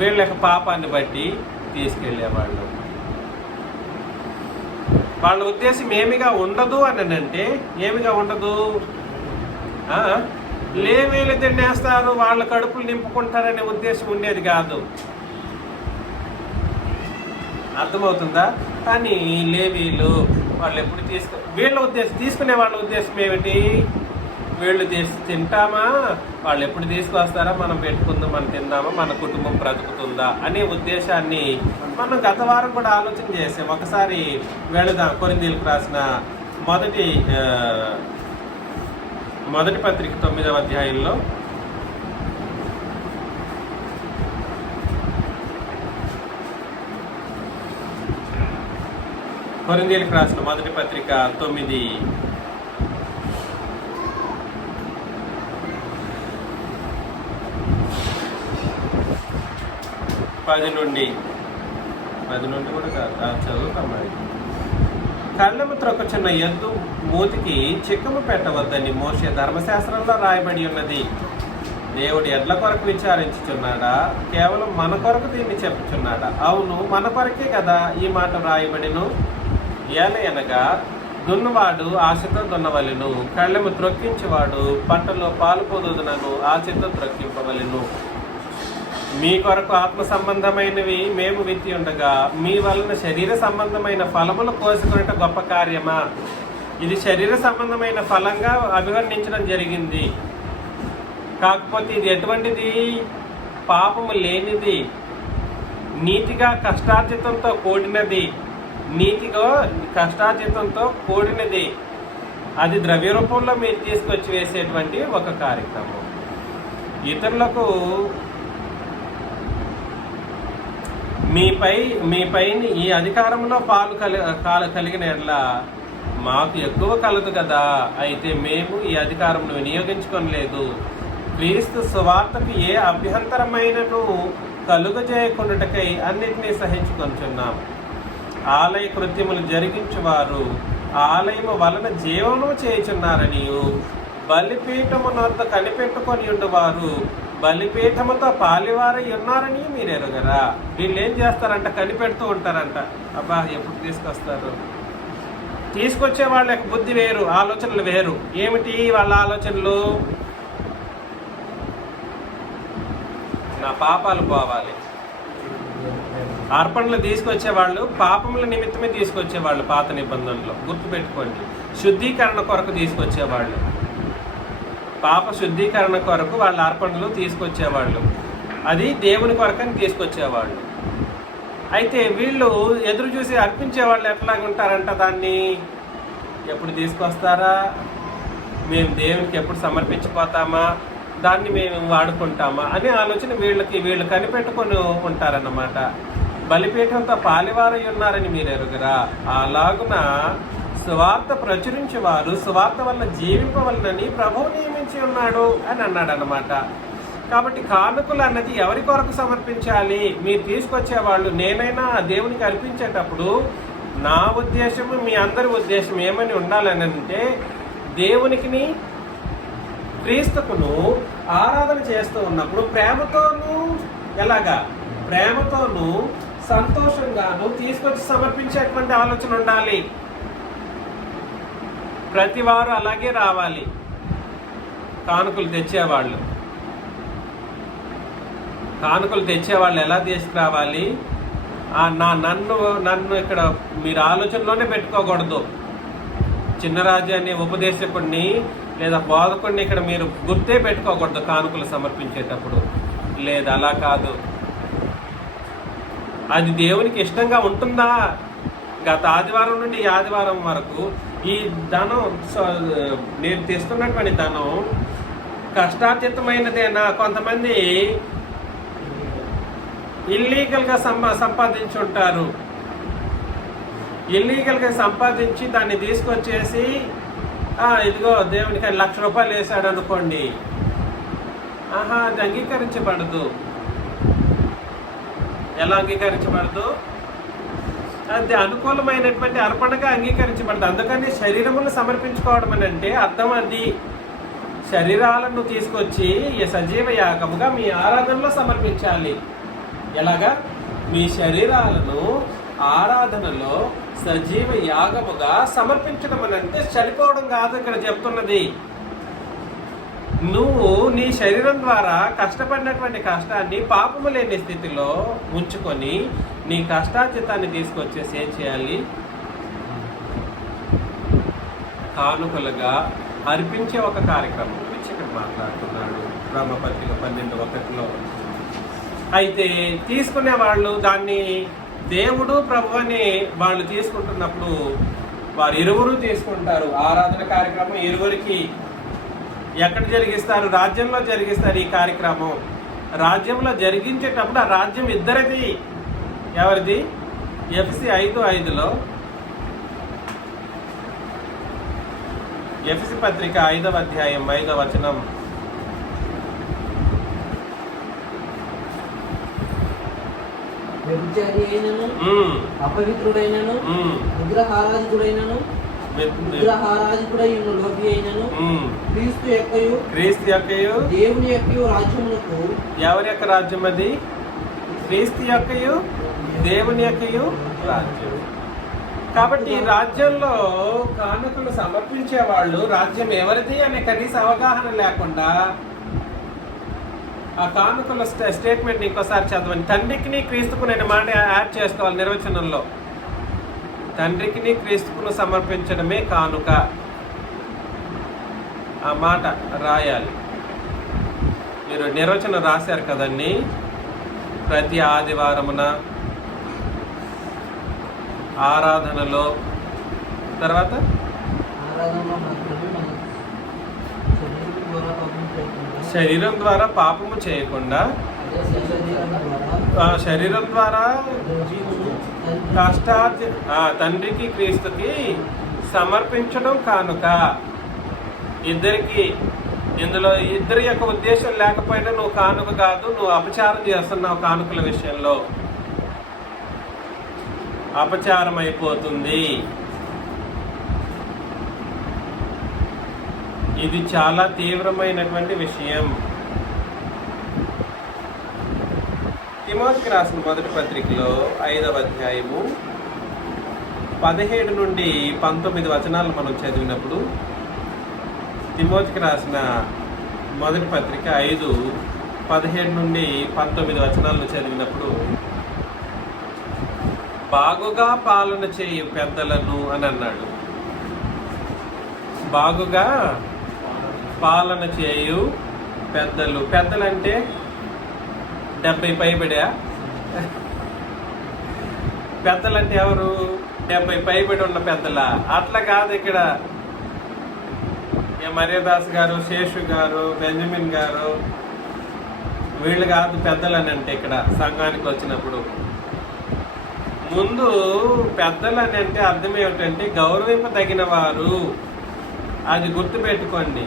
వీళ్ళ యొక్క పాపాన్ని బట్టి తీసుకెళ్లేవాళ్ళు. వాళ్ళ ఉద్దేశం ఏమిగా ఉండదు అని అంటే, ఏమిగా ఉండదు, లేవీలు తినేస్తారు, వాళ్ళ కడుపులు నింపుకుంటారనే ఉద్దేశం ఉండేది కాదు. అర్థమవుతుందా? కానీ లేవీలు వాళ్ళు ఎప్పుడు వీళ్ళ ఉద్దేశం, తీసుకునే వాళ్ళ ఉద్దేశం ఏమిటి? వీళ్ళు తింటామా, వాళ్ళు ఎప్పుడు తీసుకొస్తారా, మనం పెట్టుకుందాం, మనం తిందామా, మన కుటుంబం బ్రతుకుతుందా అనే ఉద్దేశాన్ని మనం గత వారం కూడా ఆలోచన చేసాం. ఒకసారి వెళదాం. కొరింథీయులకు రాసిన మొదటి పత్రిక 9వ అధ్యాయంలో కొరింథీయులకు రాసిన మొదటి పత్రిక 9 10 నుండి కూడా కాదు, చదువుతాం. మరి కళ్ళము త్రొక్కుచున్న ఎద్దు మూతికి చిక్కము పెట్టవద్దని మోషే ధర్మశాస్త్రంలో రాయబడి ఉన్నది. దేవుడు ఎడ్ల కొరకు విచారించుచున్నాడా, కేవలం మన కొరకు దీన్ని చెప్పుచున్నాడా? అవును, మన కొరకే కదా ఈ మాట రాయబడిను. ఏలయనగా దున్నవాడు ఆశతో దున్నవలెను, కళ్ళెము త్రొక్కించేవాడు పంటలో పాలు పొందునను ఆశతో త్రొక్కింపవలెను. మీ కొరకు ఆత్మ సంబంధమైనవి మేము విత్తి ఉండగా మీ వలన శరీర సంబంధమైన ఫలములు కోసుకునేట గొప్ప కార్యమా? ఇది శరీర సంబంధమైన ఫలంగా అభివర్ణించడం జరిగింది. కాకపోతే ఇది ఎటువంటిది? పాపము లేనిది, నీతిగా కష్టార్జితంతో కూడినది, నీతిగా కష్టార్జితంతో కూడినది. అది ద్రవ్య రూపంలో మీరు తీసుకొచ్చి వేసేటువంటి ఒక కార్యక్రమం. ఇతరులకు మీ పైన ఈ అధికారంలో పాలు కలిగిన ఎడల మాకు ఎక్కువ కలదు కదా, అయితే మేము ఈ అధికారంను వినియోగించుకోలేదు. క్రీస్తు సువార్తకు ఏ అభ్యంతరమైనను కలుగజేయకుండాటకై అన్నిటినీ సహించుకొంచున్నాం. ఆలయ కృత్యములు జరిగించువారు ఆలయము వలన జీవము చేయుచున్నారనియు, బలిపీఠమునొద్ద కనిపెట్టుకొని ఉండువారు బలిపీఠముతో పాలివారై ఉన్నారని మీరు ఎరుగరా. వీళ్ళు ఏం చేస్తారంట? కనిపెడుతూ ఉంటారంట. అబ్బా ఎప్పుడు తీసుకొస్తారు? తీసుకొచ్చే వాళ్ళ యొక్క బుద్ధి వేరు, ఆలోచనలు వేరు. ఏమిటి వాళ్ళ ఆలోచనలు? నా పాపాలు పోవాలి. అర్పణలు తీసుకొచ్చేవాళ్ళు పాపముల నిమిత్తమే తీసుకొచ్చేవాళ్ళు. పాత నిబంధనలో గుర్తుపెట్టుకోండి. శుద్ధీకరణ కొరకు తీసుకొచ్చేవాళ్ళు, పాప శుద్ధీకరణ కొరకు వాళ్ళ అర్పణలు తీసుకొచ్చేవాళ్ళు. అది దేవుని కొరకని తీసుకొచ్చేవాళ్ళు. అయితే వీళ్ళు ఎదురు చూసి అర్పించే వాళ్ళు ఎట్లాగ ఉంటారంట? దాన్ని ఎప్పుడు తీసుకొస్తారా, మేము దేవునికి ఎప్పుడు సమర్పించిపోతామా, దాన్ని మేము వాడుకుంటామా అనే ఆలోచన వీళ్ళు కనిపెట్టుకొని ఉంటారన్నమాట. బలిపీఠంతో పాలివారై ఉన్నారని మీరు ఎరుగరా. అలాగున సువార్త ప్రచురించేవారు సువార్త వల్ల జీవింపవలనని ప్రభువు నియమించి ఉన్నాడు అని అన్నాడు అన్నమాట. కాబట్టి కానుకలు అన్నది ఎవరి కొరకు సమర్పించాలి? మీరు తీసుకొచ్చేవాళ్ళు. నేనైనా దేవునికి అర్పించేటప్పుడు నా ఉద్దేశము, మీ అందరి ఉద్దేశం ఏమని ఉండాలని అంటే, దేవునికిని క్రీస్తుకును ఆరాధన చేస్తూ ఉన్నప్పుడు ప్రేమతోనూ, ఎలాగా ప్రేమతోనూ సంతోషంగాను తీసుకొచ్చి సమర్పించేటువంటి ఆలోచన ఉండాలి. ప్రతి వారు అలాగే రావాలి. కానుకలు తెచ్చేవాళ్ళు ఎలా తీసుకురావాలి? నన్ను ఇక్కడ మీరు ఆలోచనలోనే పెట్టుకోకూడదు. చిన్నరాజు అనే ఉపదేశకుడిని లేదా బోధకుడిని ఇక్కడ మీరు గుర్తే పెట్టుకోకూడదు కానుకలు సమర్పించేటప్పుడు. లేదా అలా కాదు. అది దేవునికి ఇష్టంగా ఉంటుందా? గత ఆదివారం నుండి ఈ ఆదివారం వరకు ఈ ధనం, నేను తెస్తున్నటువంటి ధనం కష్టార్జితమైనదేనా? కొంతమంది ఇల్లీగల్గా సంపాదించి ఉంటారు. ఇల్లీగల్గా సంపాదించి దాన్ని తీసుకొచ్చేసి ఇదిగో దేవునికి 1,00,000 రూపాయలు వేసాడు అనుకోండి, అది అంగీకరించబడదు. ఎలా అంగీకరించబడదు? అది అనుకూలమైనటువంటి అర్పణగా అంగీకరించబడదు. అందుకని శరీరమును సమర్పించుకోవడం అని అంటే అర్థం అది. శరీరాలను తీసుకొచ్చి సజీవ యాగముగా మీ ఆరాధనలో సమర్పించాలి. ఎలాగా? మీ శరీరాలను ఆరాధనలో సజీవ యాగముగా సమర్పించడం అని అంటే చనిపోవడం కాదు ఇక్కడ చెప్తున్నది. నువ్వు నీ శరీరం ద్వారా కష్టపడినటువంటి కష్టాన్ని పాపము లేని స్థితిలో ఉంచుకొని నీ కష్టార్జితాన్ని తీసుకొచ్చేసి ఏం చేయాలి? కానుకలుగా అర్పించే ఒక కార్యక్రమం గురించి ఇక్కడ మాట్లాడుతున్నాడు బ్రహ్మపత్రిక 12:1. అయితే తీసుకునే వాళ్ళు దాన్ని దేవుడు ప్రభు అని వాళ్ళు తీసుకుంటున్నప్పుడు వారు ఇరువురు తీసుకుంటారు. ఆరాధన కార్యక్రమం ఇరువురికి. ఎక్కడ జరిగిస్తారు? రాజ్యంలో జరిగిస్తారు ఈ కార్యక్రమం. రాజ్యంలో జరిగించేటప్పుడు ఆ రాజ్యం ఇద్దరిది. ఎవరిది? ఎఫెసీ 5:5లో, ఎఫెసీ పత్రిక 5వ అధ్యాయం 5వ వచనం. వ్యభిచారి అయినను, అపవిత్రుడైనను, విగ్రహారాధికుడైనను, విగ్రహారాధికుడై ఉన్న లోపి అయినను, క్రీస్తు యొక్కయు దేవుని యొక్కయు రాజ్యమునకు. ఎవరి యొక్క రాజ్యం అది? క్రీస్తు యొక్కయు దేవుని యొక్కయు రాజ్యం. కాబట్టి రాజ్యంలో కానుకలు సమర్పించే వాళ్ళు రాజ్యం ఎవరిది అనే కనీస అవగాహన లేకుండా ఆ కానుకల స్టేట్మెంట్ ఇంకోసారి చదవండి. తండ్రికిని క్రీస్తుకు నేను మాట యాడ్ చేసుకోవాలి నిర్వచనంలో. తండ్రికిని క్రీస్తుకును సమర్పించడమే కానుక. ఆ మాట రాయాలి. మీరు నిర్వచనం రాశారు కదండి. ప్రతి ఆదివారమున ఆరాధనలో, తర్వాత ఆరాధనలో మాత్రమే మన శరీరం ద్వారా పాపం చేయకుండా శరీరం ద్వారా పాపము చేయకుండా శరీరం ద్వారా తండ్రికి క్రీస్తుకి సమర్పించడం కానుక. ఇందులో ఇద్దరి యొక్క ఉద్దేశం లేకపోయినా నువ్వు కానుక కాదు, నువ్వు అపచారం చేస్తున్నావు. కానుకల విషయంలో అపచారం అయిపోతుంది. ఇది చాలా తీవ్రమైనటువంటి విషయం. తిమోతికి రాసిన మొదటి పత్రికలో 5వ అధ్యాయము 17 నుండి 19 వచనాలు మనం చదివినప్పుడు, తిమోతికి రాసిన మొదటి పత్రిక 5:17 నుండి 19 వచనాలను చదివినప్పుడు, బాగుగా పాలన చేయు పెద్దలను అని అన్నాడు. బాగుగా పాలన చేయు పెద్దలు. పెద్దలంటే 70 పైబడా? పెద్దలంటే ఎవరు? 70 పైబడి ఉన్న పెద్దల? అట్లా కాదు. ఇక్కడ మర్యాదాస్ గారు, శేషు గారు, బెంజమిన్ గారు వీళ్ళు కాదు పెద్దలని అంటే. ఇక్కడ సంఘానికి వచ్చినప్పుడు ముందు పెద్దలని అంటే అర్థం ఏమిటంటే గౌరవింపదగిన వారు. అది గుర్తుపెట్టుకోండి.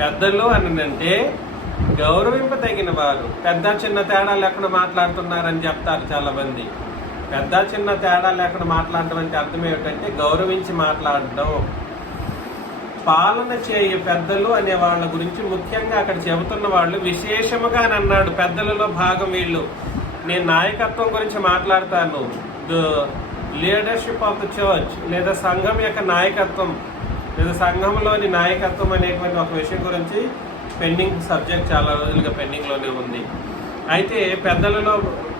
పెద్దలు అని అంటే గౌరవింపదగిన వారు. పెద్ద చిన్న తేడా లేకుండా మాట్లాడుతున్నారని చెప్తారు చాలా మంది. పెద్ద చిన్న తేడా లేకుండా మాట్లాడడం అంటే అర్థం ఏమిటంటే గౌరవించి మాట్లాడడం. పాలన చేయు పెద్దలు అనే వాళ్ళ గురించి ముఖ్యంగా అక్కడ చెబుతున్న వాళ్ళు విశేషముగా అని అన్నాడు. పెద్దలలో భాగం వీళ్ళు. నేను నాయకత్వం గురించి మాట్లాడతాను. The leadership of the church, లేదా సంఘం యొక్క నాయకత్వం, లేదా సంఘంలోని నాయకత్వం అనేటువంటి ఒక విషయం గురించి పెండింగ్ సబ్జెక్ట్ చాలా రోజులుగా పెండింగ్లోనే ఉంది. అయితే పెద్దలలో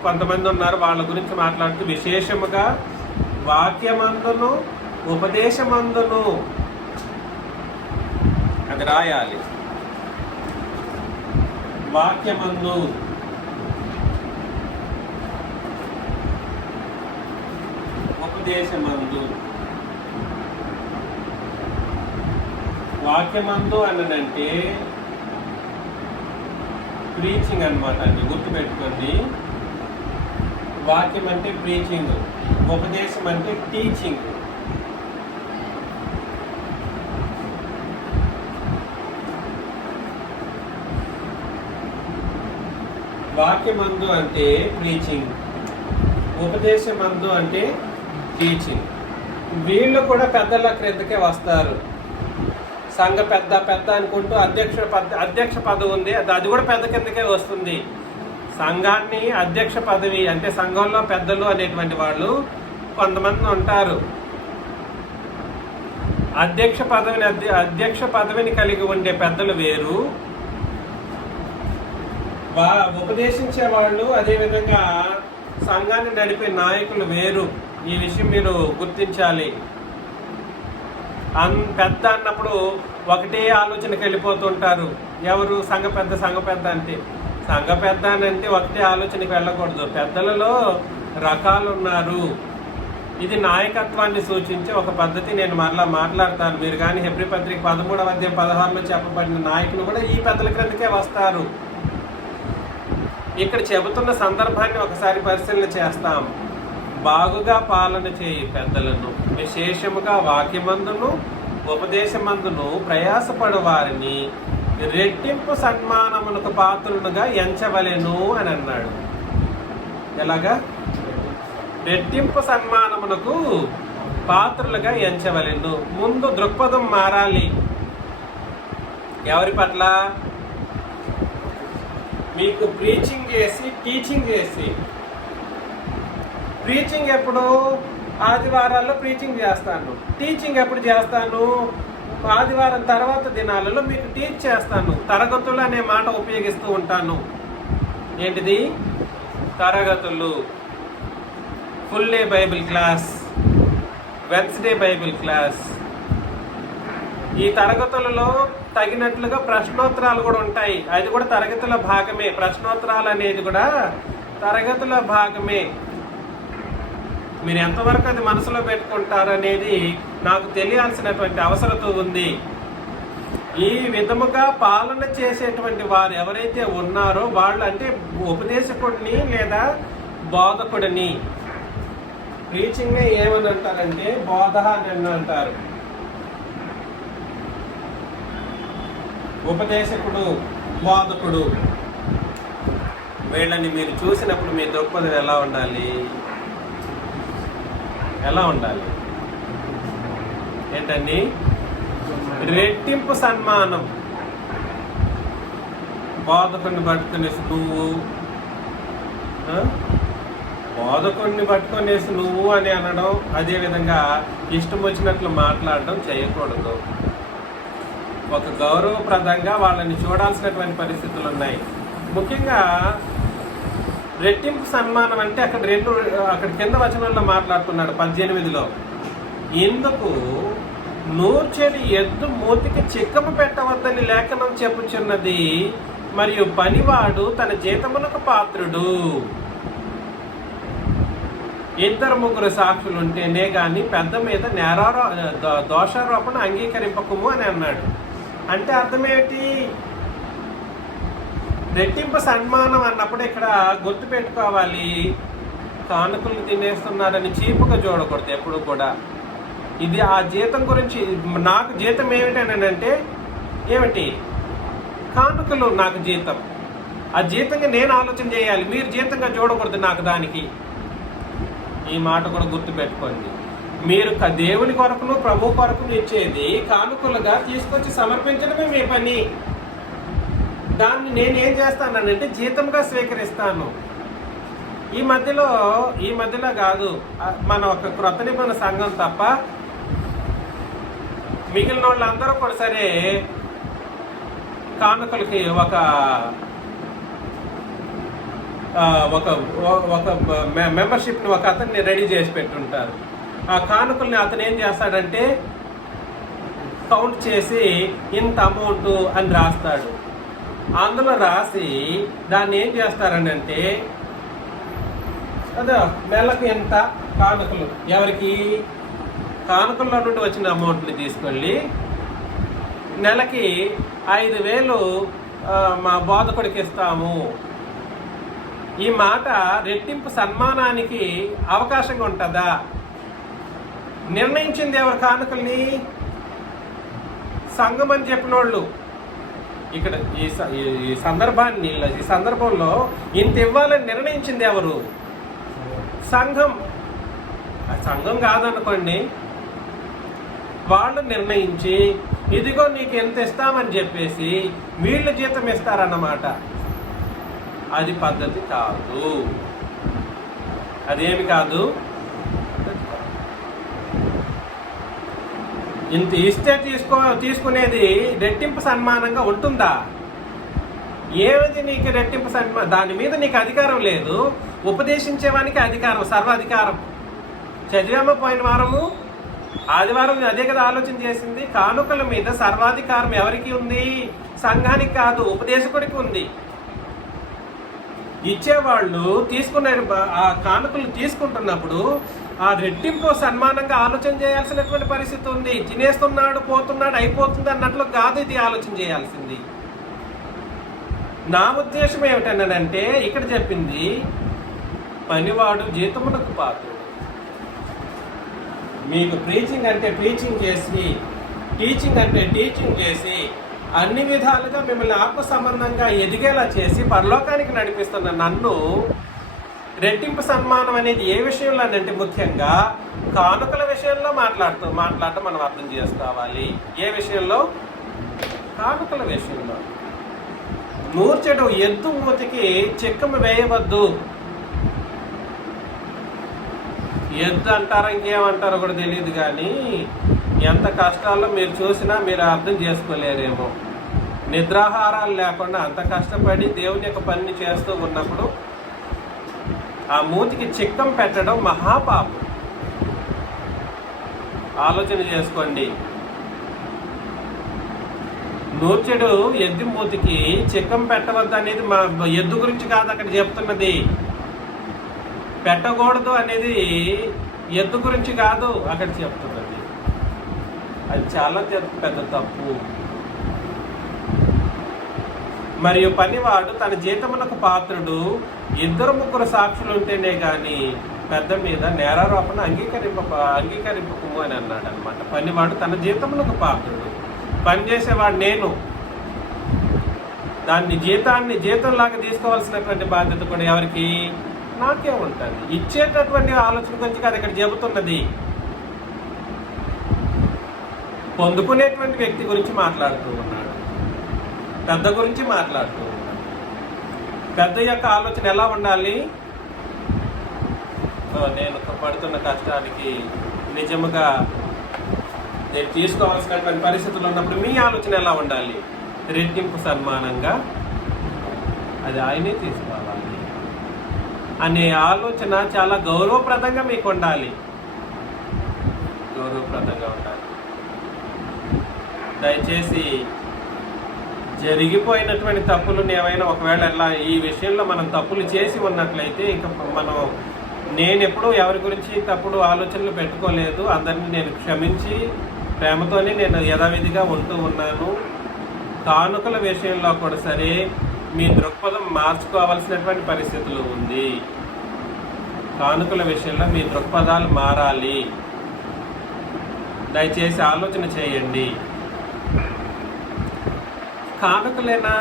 కొంతమంది ఉన్నారు. వాళ్ళ గురించి మాట్లాడుతూ విశేషముగా వాక్యమందును ఉపదేశమందును, అది రాయాలి, వాక్యమందు ఉపదేశమందు. వాక్యమందు అనంటే ప్రీచింగ్ అనమాట అండి. గుర్తుపెట్టుకోండి. వాక్యం అంటే ప్రీచింగ్, ఉపదేశం అంటే టీచింగ్. వాక్యమందు అంటే ప్రీచింగ్, ఉపదేశమందు అంటే టీచింగ్. వీళ్ళు కూడా పెద్దల క్రిందకే వస్తారు. సంఘ పెద్ద అనుకుంటూ అధ్యక్ష పదవి ఉంది, అది కూడా పెద్ద కిందకే వస్తుంది. సంఘాన్ని అధ్యక్ష పదవి అంటే సంఘంలో పెద్దలు అనేటువంటి వాళ్ళు కొంతమంది ఉంటారు. అధ్యక్ష పదవిని కలిగి ఉండే పెద్దలు వేరు, ఉపదేశించే వాళ్ళు, అదేవిధంగా సంఘాన్ని నడిపే నాయకులు వేరు. ఈ విషయం మీరు గుర్తించాలి. పెద్ద అన్నప్పుడు ఒకటే ఆలోచనకి వెళ్ళిపోతుంటారు. ఎవరు? సంఘ పెద్ద అంటే. సంఘ పెద్ద అని అంటే ఒకటే ఆలోచనకి వెళ్ళకూడదు. పెద్దలలో రకాలు ఉన్నారు. ఇది నాయకత్వాన్ని సూచించే ఒక పద్ధతి. నేను మరలా మాట్లాడతాను. మీరు కానీ హెబ్రీ పత్రిక 13వ అధ్యాయం 16లో చెప్పబడిన నాయకులు కూడా ఈ పెద్దల క్రిందకే వస్తారు. ఇక్కడ చెబుతున్న సందర్భాన్ని ఒకసారి పరిశీలన చేస్తాం. బాగుగా పాలన చేయి పెద్దలను, విశేషముగా వాక్యమందును ఉపదేశమందును ప్రయాసపడు వారిని రెట్టింపు సన్మానమునకు పాత్రులుగా ఎంచవలెను అని అన్నాడు. ఎలాగా? రెట్టింపు సన్మానమునకు పాత్రులుగా ఎంచవలెను. ముందు దృక్పథం మారాలి. ఎవరి పట్ల? మీకు ప్రీచింగ్ చేసి టీచింగ్ చేసి. ప్రీచింగ్ ఎప్పుడు? ఆదివారాల్లో ప్రీచింగ్ చేస్తాను. టీచింగ్ ఎప్పుడు చేస్తాను? ఆదివారం తర్వాత దినాలలో మీకు టీచ్ చేస్తాను. తరగతులు అనే మాట ఉపయోగిస్తూ ఉంటాను. ఏంటిది? తరగతులు. Full day Bible class, Wednesday Bible class, ఈ తరగతులలో తగినట్లుగా ప్రశ్నోత్తరాలు కూడా ఉంటాయి. అది కూడా తరగతుల భాగమే. ప్రశ్నోత్తరాలు అనేది కూడా తరగతుల భాగమే. మీరు ఎంతవరకు అది మనసులో పెట్టుకుంటారనేది నాకు తెలియాల్సినటువంటి అవసరత ఉంది. ఈ విధముగా పాలన చేసేటువంటి వారు ఎవరైతే ఉన్నారో వాళ్ళు అంటే ఉపదేశకుడిని లేదా బోధకుడిని. టీచింగ్ ఏమని అంటారంటే బోధ అని అంటారు. ఉపదేశకుడు, బోధకుడు, వీళ్ళని మీరు చూసినప్పుడు మీ దృక్పథం ఎలా ఉండాలి? ఎలా ఉండాలి ఏంటండి? రెట్టింపు సన్మానం. బోధకుడిని పట్టుకునేసి నువ్వు, బోధకుడిని పట్టుకునేసి నువ్వు అని అనడం, అదేవిధంగా ఇష్టం వచ్చినట్లు మాట్లాడడం చేయకూడదు. ఒక గౌరవప్రదంగా వాళ్ళని చూడాల్సినటువంటి పరిస్థితులు ఉన్నాయి. ముఖ్యంగా రెట్టింపు సన్మానం అంటే అక్కడ కింద వచనంలో మాట్లాడుతున్నాడు 18లో. ఇందుకు నూర్చెడి ఎద్దు మూతికి చిక్కము పెట్టవద్దని లేఖనం చెప్పుచున్నది, మరియు పనివాడు తన జీతములకు పాత్రుడు. 2-3 సాక్షులు ఉంటేనే గాని పెద్ద మీద దోషారోపణ అంగీకరింపకము అని అన్నాడు. అంటే అర్థమేమిటి? రెట్టింపు సన్మానం అన్నప్పుడు ఇక్కడ గుర్తు పెట్టుకోవాలి, కానుకలు తినేస్తున్నారని చీపుగా చూడకూడదు ఎప్పుడు కూడా. ఇది ఆ జీతం గురించి. నాకు జీతం ఏమిటనంటే ఏమిటి? కానుకలు నాకు జీతం. ఆ జీతంగా నేను ఆలోచన చేయాలి, మీరు జీతంగా చూడకూడదు నాకు దానికి. ఈ మాట కూడా గుర్తు పెట్టుకోండి. మీరు దేవుని కొరకును ప్రభు కొరకును ఇచ్చేది కానుకలుగా తీసుకొచ్చి సమర్పించడమే మీ పని. దాన్ని నేనేం చేస్తానంటే జీతంగా స్వీకరిస్తాను. ఈ మధ్యలో కాదు, మన ఒక క్రొత్త నిబంధన సంఘం తప్ప మిగిలిన వాళ్ళందరూ కూడా సరే కానుకలకి ఒక మెంబర్షిప్ని ఒక అతన్ని రెడీ చేసి పెట్టుంటారు. ఆ కానుకల్ని అతను ఏం చేస్తాడంటే కౌంట్ చేసి ఇంత అమౌంట్ అని రాస్తాడు. అందులో రాసి దాన్ని ఏం చేస్తారనంటే అదే నెలకు ఎంత కానుకలు, ఎవరికి కానుకల్లో నుండి వచ్చిన అమౌంట్ని తీసుకెళ్ళి నెలకి 5,000 మా బోధకుడికి ఇస్తాము. ఈ మాట రెట్టింపు సన్మానానికి అవకాశంగా ఉంటుందా? నిర్ణయించింది ఎవరు కానుకల్ని? సంఘం అని చెప్పిన వాళ్ళు. ఇక్కడ ఈ సందర్భంలో ఇంత ఇవ్వాలని నిర్ణయించింది ఎవరు? సంఘం. సంఘం కాదనుకోండి, వాళ్ళు నిర్ణయించి ఇదిగో నీకు ఎంత ఇస్తామని చెప్పేసి వీళ్ళు జీతం ఇస్తారన్నమాట. అది పద్ధతి కాదు. అదేమి కాదు. ఇంత ఇస్తే తీసుకునేది రెట్టింపు సన్మానంగా ఉంటుందా? ఏమిది నీకు రెట్టింపు సన్మానం? దాని మీద నీకు అధికారం లేదు. ఉపదేశించేవానికి అధికారం, సర్వాధికారం. చదివామా పోయిన వారము? ఆదివారం అదే కదా ఆలోచన చేసింది. కానుకల మీద సర్వాధికారం ఎవరికి ఉంది? సంఘానికి కాదు, ఉపదేశకుడికి ఉంది. ఇచ్చేవాళ్ళు తీసుకునే ఆ కానుకలు తీసుకుంటున్నప్పుడు ఆ రెట్టింపు సన్మానంగా ఆలోచన చేయాల్సినటువంటి పరిస్థితి ఉంది. తినేస్తున్నాడు, పోతున్నాడు, అయిపోతుంది అన్నట్లు కాదు ఇది ఆలోచన చేయాల్సింది. నా ఉద్దేశం ఏమిటనంటే ఇక్కడ చెప్పింది పనివాడు జీతమునకు పాత్రుడు. మీకు ప్రీచింగ్ అంటే ప్రీచింగ్ చేసి, టీచింగ్ అంటే టీచింగ్ చేసి, అన్ని విధాలుగా మిమ్మల్ని ఆత్మ సంబంధంగా ఎదిగేలా చేసి పరలోకానికి నడిపిస్తున్న నన్ను రెట్టింపు సన్మానం అనేది ఏ విషయంలో అంటే ముఖ్యంగా కానుకల విషయంలో మాట్లాడటం మనం అర్థం చేసుకోవాలి. ఏ విషయంలో? కానుకల విషయంలో. నూర్చెడు ఎద్దు మూతికి చిక్కము వేయవద్దు. ఎద్దు అంటారా ఇంకేమంటారో కూడా తెలియదు, కానీ ఎంత కష్టాల్లో మీరు చూసినా మీరు అర్థం చేసుకోలేరేమో. నిద్రాహారాలు లేకుండా అంత కష్టపడి దేవుని యొక్క పనిని చేస్తూ ఉన్నప్పుడు ఆ మూతికి చిక్కం పెట్టడం మహాపాపం. ఆలోచన చేసుకోండి. నూర్చెడు ఎద్దు మూతికి చిక్కం పెట్టవద్దు అనేది మా ఎద్దు గురించి కాదు అక్కడ చెప్తున్నది. పెట్టకూడదు అనేది ఎద్దు గురించి కాదు అక్కడ చెప్తున్నది. అది చాలా పెద్ద తప్పు. మరియు పనివాడు తన జీతమునకు పాత్రుడు, 2-3 సాక్షులు ఉంటేనే కానీ పెద్ద మీద నేరారోపణ అంగీకరింపకము అని అన్నాడు అనమాట. పనివాడు తన జీతమునకు పాత్రుడు. పని చేసేవాడు నేను, దాన్ని జీతంలాగా తీసుకోవాల్సినటువంటి బాధ్యత కూడా ఎవరికి? నాకే ఉంటుంది. ఇచ్చేటటువంటి ఆలోచన గురించి కాదు ఇక్కడ చెబుతున్నది. పొందుకునేటువంటి వ్యక్తి గురించి మాట్లాడుతూ ఉన్నాడు, పెద్ద గురించి మాట్లాడుతూ ఉన్నాడు. పెద్ద యొక్క ఆలోచన ఎలా ఉండాలి? నేను పడుతున్న కష్టానికి నిజముగా నేను తీసుకోవాల్సినటువంటి పరిస్థితులు ఉన్నప్పుడు మీ ఆలోచన ఎలా ఉండాలి? రెట్టింపు సన్మానంగా అది ఆయనే తీసుకోవాలి అనే ఆలోచన చాలా గౌరవప్రదంగా మీకు ఉండాలి. గౌరవప్రదంగా ఉండాలి. దయచేసి జరిగిపోయినటువంటి తప్పులను ఏమైనా ఒకవేళ ఈ విషయంలో మనం తప్పులు చేసి ఉన్నట్లయితే ఇంకా నేను ఎప్పుడూ ఎవరి గురించి తప్పుడు ఆలోచనలు పెట్టుకోలేదు. అందరినీ నేను క్షమించి ప్రేమతోనే నేను యథావిధిగా ఉంటూ ఉన్నాను. కానుకల విషయంలో కూడా సరే మీ దృక్పథం మార్చుకోవాల్సినటువంటి పరిస్థితులు ఉంది. కానుకల విషయంలో మీ దృక్పథాలు మారాలి. దయచేసి ఆలోచన చేయండి. కానుకలేనా?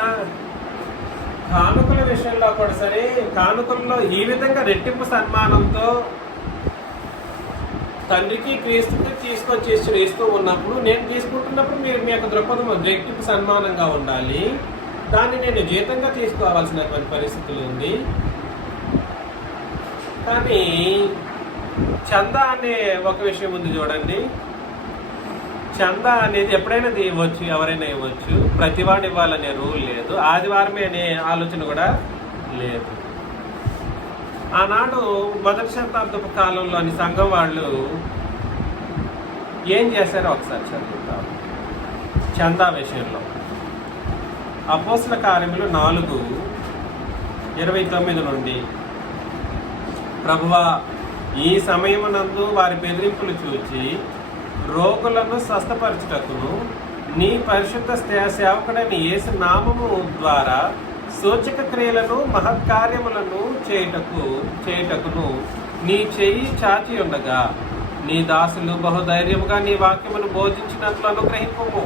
కానుకల విషయంలో కూడా సరే కానుకల్లో ఈ విధంగా రెట్టింపు సన్మానంతో తండ్రికి క్రీస్తుకి తీసుకొచ్చి ఇస్తూ ఉన్నప్పుడు, నేను తీసుకుంటున్నప్పుడు మీరు మీ యొక్క దృక్పథం రెట్టింపు సన్మానంగా ఉండాలి. దాన్ని నేను జీతంగా తీసుకోవాల్సినటువంటి పరిస్థితులు ఉంది. కానీ చందా అనే ఒక విషయం ఉంది చూడండి. చందా అనేది ఎప్పుడైనా ఇవ్వచ్చు, ఎవరైనా ఇవ్వచ్చు. ప్రతివాడు ఇవ్వాలనే రూల్ లేదు. ఆదివారమే అనే ఆలోచన కూడా లేదు. ఆనాడు 1వ శతాబ్దపు కాలంలోని సంఘం వాళ్ళు ఏం చేశారో ఒకసారి చదువుతాం. చందా విషయంలో అపోస్తల కార్యములు 4:29 నుండి, ప్రభువా, ఈ సమయమునందు వారి బెదిరింపులు చూచి రోగులను స్వస్థపరచుటకును నీ పరిశుద్ధ సేవకుడైన యేసు నామము ద్వారా సూచక క్రియలను మహత్కార్యములను చేయుటకును నీ చెయ్యి చాచి ఉండగా నీ దాసులు బహుధైర్యముగా నీ వాక్యమును బోధించినట్లు అనుగ్రహింపము.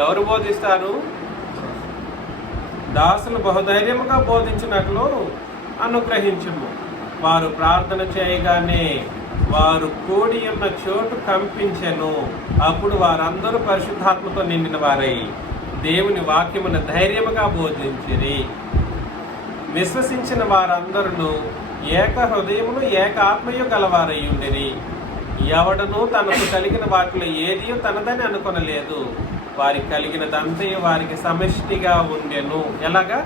ఎవరు బోధిస్తారు? దాసులు బహుధైర్యముగా బోధించినట్లు అనుగ్రహించుము. వారు ప్రార్థన చేయగానే వారు కూడి ఉన్న చోటు కంపించెను. అప్పుడు వారందరూ పరిశుద్ధాత్మతో నిండిన వారై దేవుని వాక్యమును ధైర్యముగా బోధించిరి. విశ్వసించిన వారందరూ ఏక హృదయమును ఏక ఆత్మయు గలవారై ఉండిరి. ఎవడను తనకు కలిగిన వాటిలో ఏది తనదని అనుకొనలేదు. వారికి కలిగినదంతయు వారికి సమష్టిగా ఉండెను. ఎలాగా?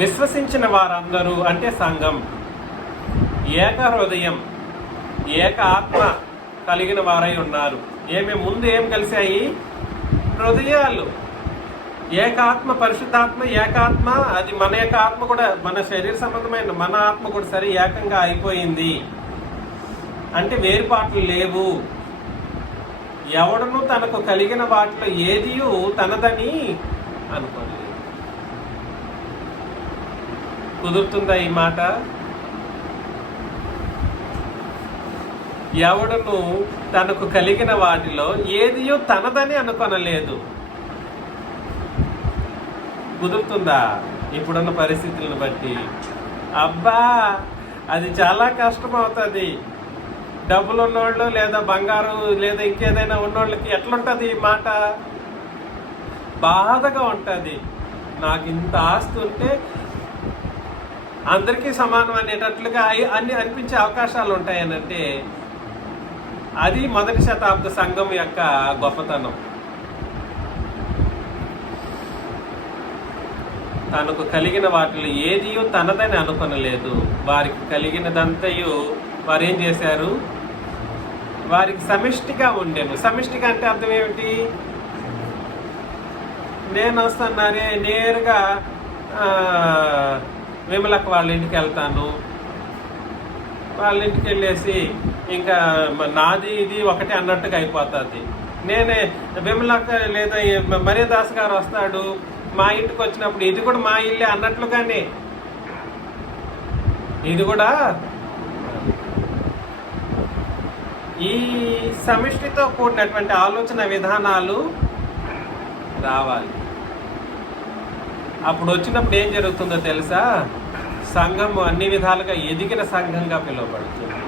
విశ్వసించిన వారందరూ అంటే సంఘం ఏక హృదయం ఏక ఆత్మ కలిగిన వారై ఉన్నారు. ముందు ఏం కలిశాయి? హృదయాలు. ఏకాత్మ, పరిశుద్ధాత్మ, ఏకాత్మ. అది మన యొక్క ఆత్మ కూడా, మన శరీర సంబంధమైన మన ఆత్మ కూడా సరే ఏకంగా అయిపోయింది. అంటే వేరుపాట్లు లేవు. ఎవడను తనకు కలిగిన వాటిలో ఏదియు తనదని అనుకోలేదు. కుదురుతుందా ఈ మాట? ఎవడను తనకు కలిగిన వాటిలో ఏదియో తనదని అనుకొనలేదు. కుదురుతుందా ఇప్పుడున్న పరిస్థితులను బట్టి? అబ్బా, అది చాలా కష్టం అవుతుంది. డబ్బులు ఉన్నోళ్ళు లేదా బంగారు లేదా ఇంకేదైనా ఉన్నోళ్ళకి ఎట్లుంటుంది ఈ మాట? బాధగా ఉంటుంది. నాకు ఇంత ఆస్తి ఉంటే అందరికీ సమానం అనేటట్లుగా అన్ని అనిపించే అవకాశాలు ఉంటాయనంటే అది 1వ శతాబ్ద సంఘం యొక్క గొప్పతనం. తనకు కలిగిన వాటిలో ఏదియో తనదని అనుకొనలేదు. వారికి కలిగినదంతయు వారు ఏం చేశారు? వారికి సమిష్టిగా ఉండేను. సమిష్టిగా అంటే అర్థం ఏమిటి? నేను వస్తున్నానే నేరుగా విమలక్క వాళ్ళ ఇంటికి వెళ్తాను, వాళ్ళ ఇంటికి వెళ్ళేసి ఇంకా నాది ఇది ఒకటి అన్నట్టుగా అయిపోతుంది. నేనే విమలక్క లేదా మరియదాస్ గారు వస్తాడు మా ఇంటికి వచ్చినప్పుడు ఇది కూడా మా ఇల్లే అన్నట్లుగానే ఇది కూడా. ఈ సమిష్టితో కూడినటువంటి ఆలోచన విధానాలు రావాలి. అప్పుడు వచ్చినప్పుడు ఏం జరుగుతుందో తెలుసా? సంఘం అన్ని విధాలుగా ఎదిగిన సంఘంగా పిలువబడుతుంది.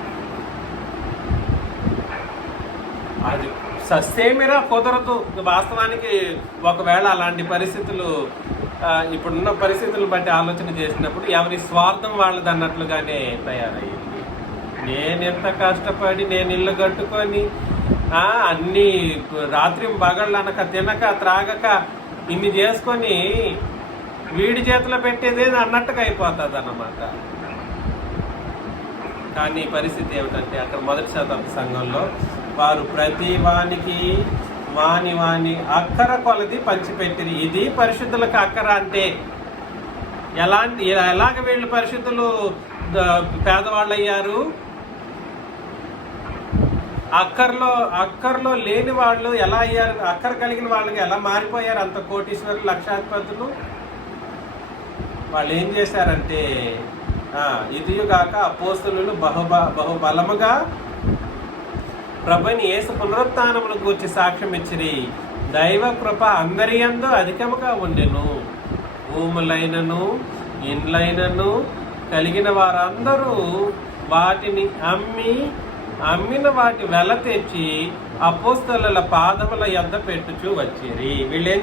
అది ససేమిరా కుదరదు. వాస్తవానికి ఒకవేళ అలాంటి పరిస్థితులు ఇప్పుడున్న పరిస్థితులను బట్టి ఆలోచన చేసినప్పుడు ఎవరి స్వార్థం వాళ్ళది అన్నట్లుగానే తయారయ్యింది. నేను ఎంత కష్టపడి నేను ఇల్లు కట్టుకొని అన్ని రాత్రి పగళ్ళు అనక తినక త్రాగక ఇన్ని చేసుకొని వీడి చేతిలో పెట్టేది అన్నట్టుగా అయిపోతుంది అన్నమాట. కానీ పరిస్థితి ఏమిటంటే అక్కడ మొదటి శతాబ్ద సంఘంలో వారు ప్రతి వానికి వాని అక్కర కొలది పంచిపెట్టిరి. ఇది పరిశుద్ధులకు అక్కర అంటే ఎలాగ వీళ్ళు పరిశుద్ధులు పేదవాళ్ళు అయ్యారు? అక్కర్లో లేని వాళ్ళు ఎలా అయ్యారు? అక్కర కలిగిన వాళ్ళకి ఎలా మారిపోయారు? అంత కోటీశ్వరులు, లక్షాధిపతులు. వాళ్ళు ఏం చేశారంటే ఇదిగాక అపోస్తలులు బహుబలముగా ప్రభుని యేసు పునరుత్థానమును గూర్చి సాక్ష్యం ఇచ్చిరి. దైవ కృప అందరి యందు అధికముగా ఉండెను. భూములైనను ఇండ్లైనను కలిగిన వారందరూ వాటిని అమ్మిన వాటి వెల తెచ్చి అపోస్తలుల పాదముల యొద్ద పెట్టుచూ వచ్చిరి. వీళ్ళు ఏం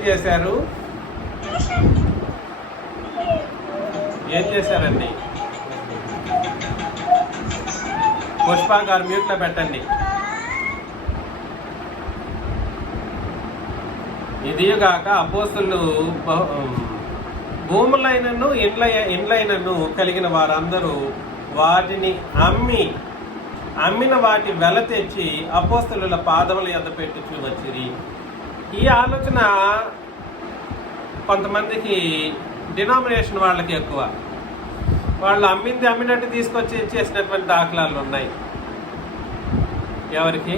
చేశారండి? పుష్ప గారు మ్యూట్లో పెట్టండి. ఇదిగాక అపోస్తలులు భూములైనను ఇండ్లైనను కలిగిన వారందరూ వాటిని అమ్మిన వాటి వెల తెచ్చి అపోస్తలుల పాదముల యొద్ద పెట్టుచూ వచ్చిరి. ఈ ఆలోచన కొంతమందికి డినామినేషన్ వాళ్ళకి ఎక్కువ. వాళ్ళు అమ్మినట్టు తీసుకొచ్చి ఇచ్చేసినటువంటి దాఖలాలు ఉన్నాయి. ఎవరికి?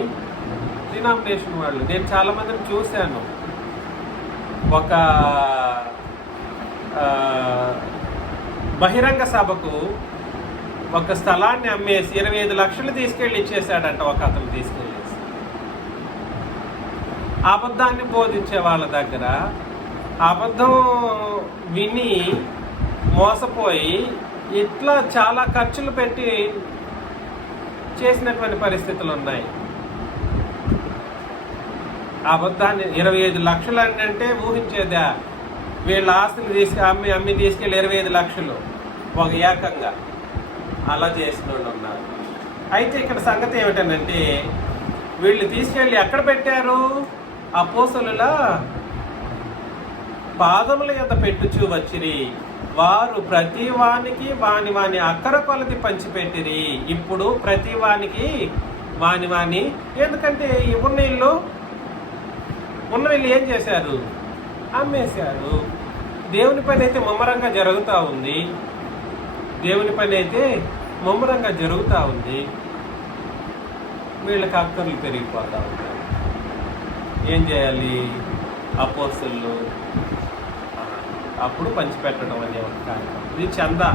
డినామినేషన్ వాళ్ళు. నేను చాలా మందిని చూశాను. ఒక బహిరంగ సభకు ఒక స్థలాన్ని అమ్మేసి 25 లక్షలు తీసుకెళ్ళి ఇచ్చేసాడంట ఒక అతను తీసుకెళ్ళేసి. అబద్ధాన్ని బోధించే వాళ్ళ దగ్గర అబద్ధం విని మోసపోయి ఇట్లా చాలా ఖర్చులు పెట్టి చేసినటువంటి పరిస్థితులు ఉన్నాయి. అబద్ధాన్ని 25 లక్షలు అంటే ఊహించేదా? వీళ్ళ ఆస్తిని అమ్మి తీసుకెళ్ళి 25 లక్షలు ఒక ఏకంగా అలా చేసిన వాళ్ళు ఉన్నారు. అయితే ఇక్కడ సంగతి ఏమిటనంటే వీళ్ళు తీసుకెళ్ళి ఎక్కడ పెట్టారు? అపోస్తలుల పాదముల యొద్ద పెట్టుచూ వచ్చిరి. వారు ప్రతి వానికి వాని అక్కర కొలది పంచిపెట్టిరి. ఇప్పుడు ప్రతి వానికి వాని ఎందుకంటే ఉన్న వీళ్ళు ఏం చేశారు? అమ్మేశారు. దేవుని పని అయితే ముమ్మరంగా జరుగుతూ ఉంది. వీళ్ళకి అక్కర్లు పెరిగిపోతూ ఉంటాయి. ఏం చేయాలి? అపోస్తలులు అప్పుడు పంచిపెట్టడం అనే ఒక కార్యక్రమం. ఇది చందా.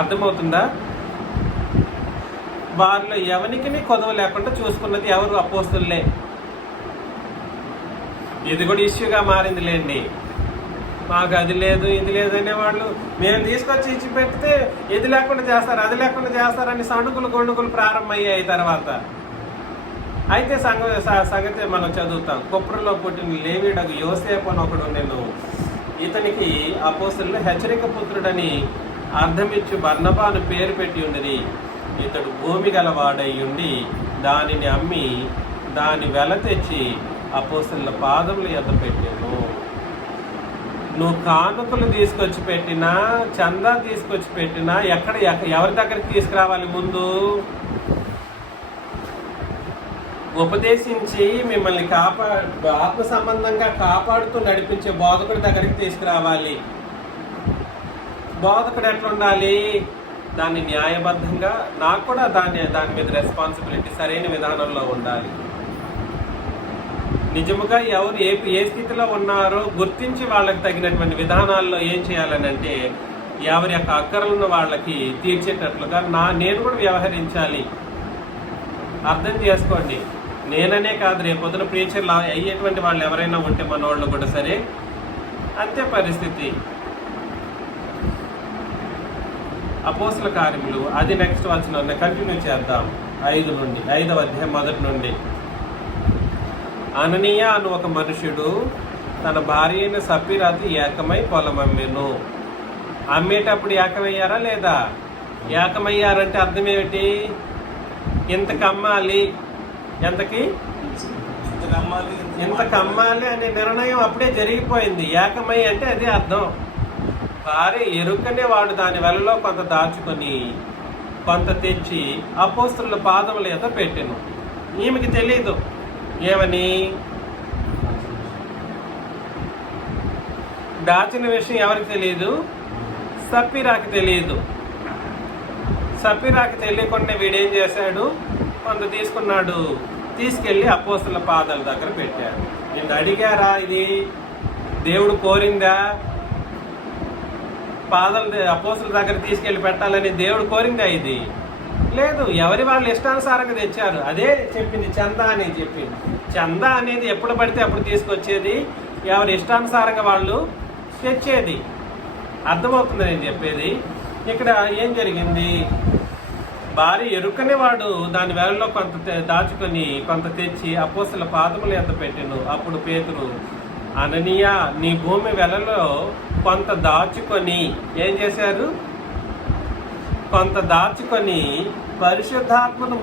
అర్థమవుతుందా? వారిలో ఎవరికి కొదవ లేకుండా చూసుకున్నది ఎవరు? అపోస్తలులే. ఇది కూడా ఇష్యూగా మారింది లేండి. మాకు అది లేదు ఇది లేదు అనేవాళ్ళు మేము తీసుకొచ్చి ఇచ్చి పెడితే ఇది లేకుండా చేస్తారు అది లేకుండా చేస్తారని సణుకులు గొణుకులు ప్రారంభమయ్యాయి తర్వాత. అయితే సంగతి మనం చదువుతాం. కుప్రలో పుట్టిన లేవీడగు యోసేపు అని ఒకడు నేను ఇతనికి అపోస్తలులు హెచ్చరిక పుత్రుడని అర్థమిచ్చు బర్నబాను పేరు పెట్టి ఉన్నది. ఇతడు భూమి గలవాడై ఉండి దానిని అమ్మి దాని వెల తెచ్చి అపోస్తలుల పాదముల యొద్ద పెట్టాను. నువ్వు కానుకలు తీసుకొచ్చి పెట్టినా చందా తీసుకొచ్చి పెట్టినా ఎవరి దగ్గరికి తీసుకురావాలి? ముందు ఉపదేశించి మిమ్మల్ని ఆత్మ సంబంధంగా కాపాడుతూ నడిపించే బోధకుడి దగ్గరికి తీసుకురావాలి. బోధకుడు ఎట్లా ఉండాలి? దాన్ని న్యాయబద్ధంగా, నాకు కూడా దాని మీద రెస్పాన్సిబిలిటీ సరైన విధానంలో ఉండాలి. నిజముగా ఎవరు ఏ స్థితిలో ఉన్నారో గుర్తించి వాళ్ళకి తగినటువంటి విధానాల్లో ఏం చేయాలని అంటే, ఎవరి యొక్క అక్కరలను వాళ్ళకి తీర్చేటట్లుగా నేను కూడా వ్యవహరించాలి. అర్థం చేసుకోండి, నేననే కాదు, రేపు పొద్దున ప్రీచర్లు అయ్యేటువంటి వాళ్ళు ఎవరైనా ఉంటే మన వాళ్ళు కూడా సరే అంతే పరిస్థితి. అపోస్తల కార్యములు అది నెక్స్ట్ వచనం కంటిన్యూ చేద్దాం. 5వ అధ్యాయం మొదటి నుండి. అననీయ అను ఒక మనుషుడు తన భార్య అయిన సప్పిరాతో ఏకమై పొలం అమ్మెను. అమ్మేటప్పుడు ఏకమయ్యారా లేదా? ఏకమయ్యారంటే అర్థం ఏమిటి? ఇంతకు అమ్మాలి, ఇంతకు అమ్మాలి అనే నిర్ణయం అప్పుడే జరిగిపోయింది. ఏకమై అంటే అదే అర్థం. భార్య ఎరుకనే వాడు దాని వెలలో కొంత దాచుకొని కొంత తెచ్చి అపోస్తలుల పాదముల ఎదుట పెట్టెను. ఈమెకి తెలీదు. ఏమని? దాచిన విషయం ఎవరికి తెలియదు? సప్పిరాకి తెలియదు. సప్పిరాకి తెలియకుండా వీడేం చేశాడు? కొంత తీసుకున్నాడు, తీసుకెళ్ళి అపోస్తలుల పాదాల దగ్గర పెట్టాడు. నిన్ను అడిగారా? ఇది దేవుడు కోరిందా? అపోస్తలుల దగ్గర తీసుకెళ్ళి పెట్టాలని దేవుడు కోరిందా? ఇది లేదు. ఎవరి వాళ్ళు ఇష్టానుసారంగా తెచ్చారు. అదే చెప్పింది, చందా అని చెప్పింది. చందా అనేది ఎప్పుడు పడితే అప్పుడు తీసుకొచ్చేది, ఎవరి ఇష్టానుసారంగా వాళ్ళు తెచ్చేది. అర్థమవుతుంది నేను చెప్పేది. ఇక్కడ ఏం జరిగింది? భార్య ఎరుకనే వాడు దాని వేళలో కొంత దాచుకొని కొంత తెచ్చి అపోస్తలుల పాదముల యొద్ద పెట్టెను. అప్పుడు పేతురు, అననీయ, నీ భూమి వెలలో కొంత దాచుకొని ఏం చేశారు? కొంత దాచుకొని పరిశుద్ధాత్మను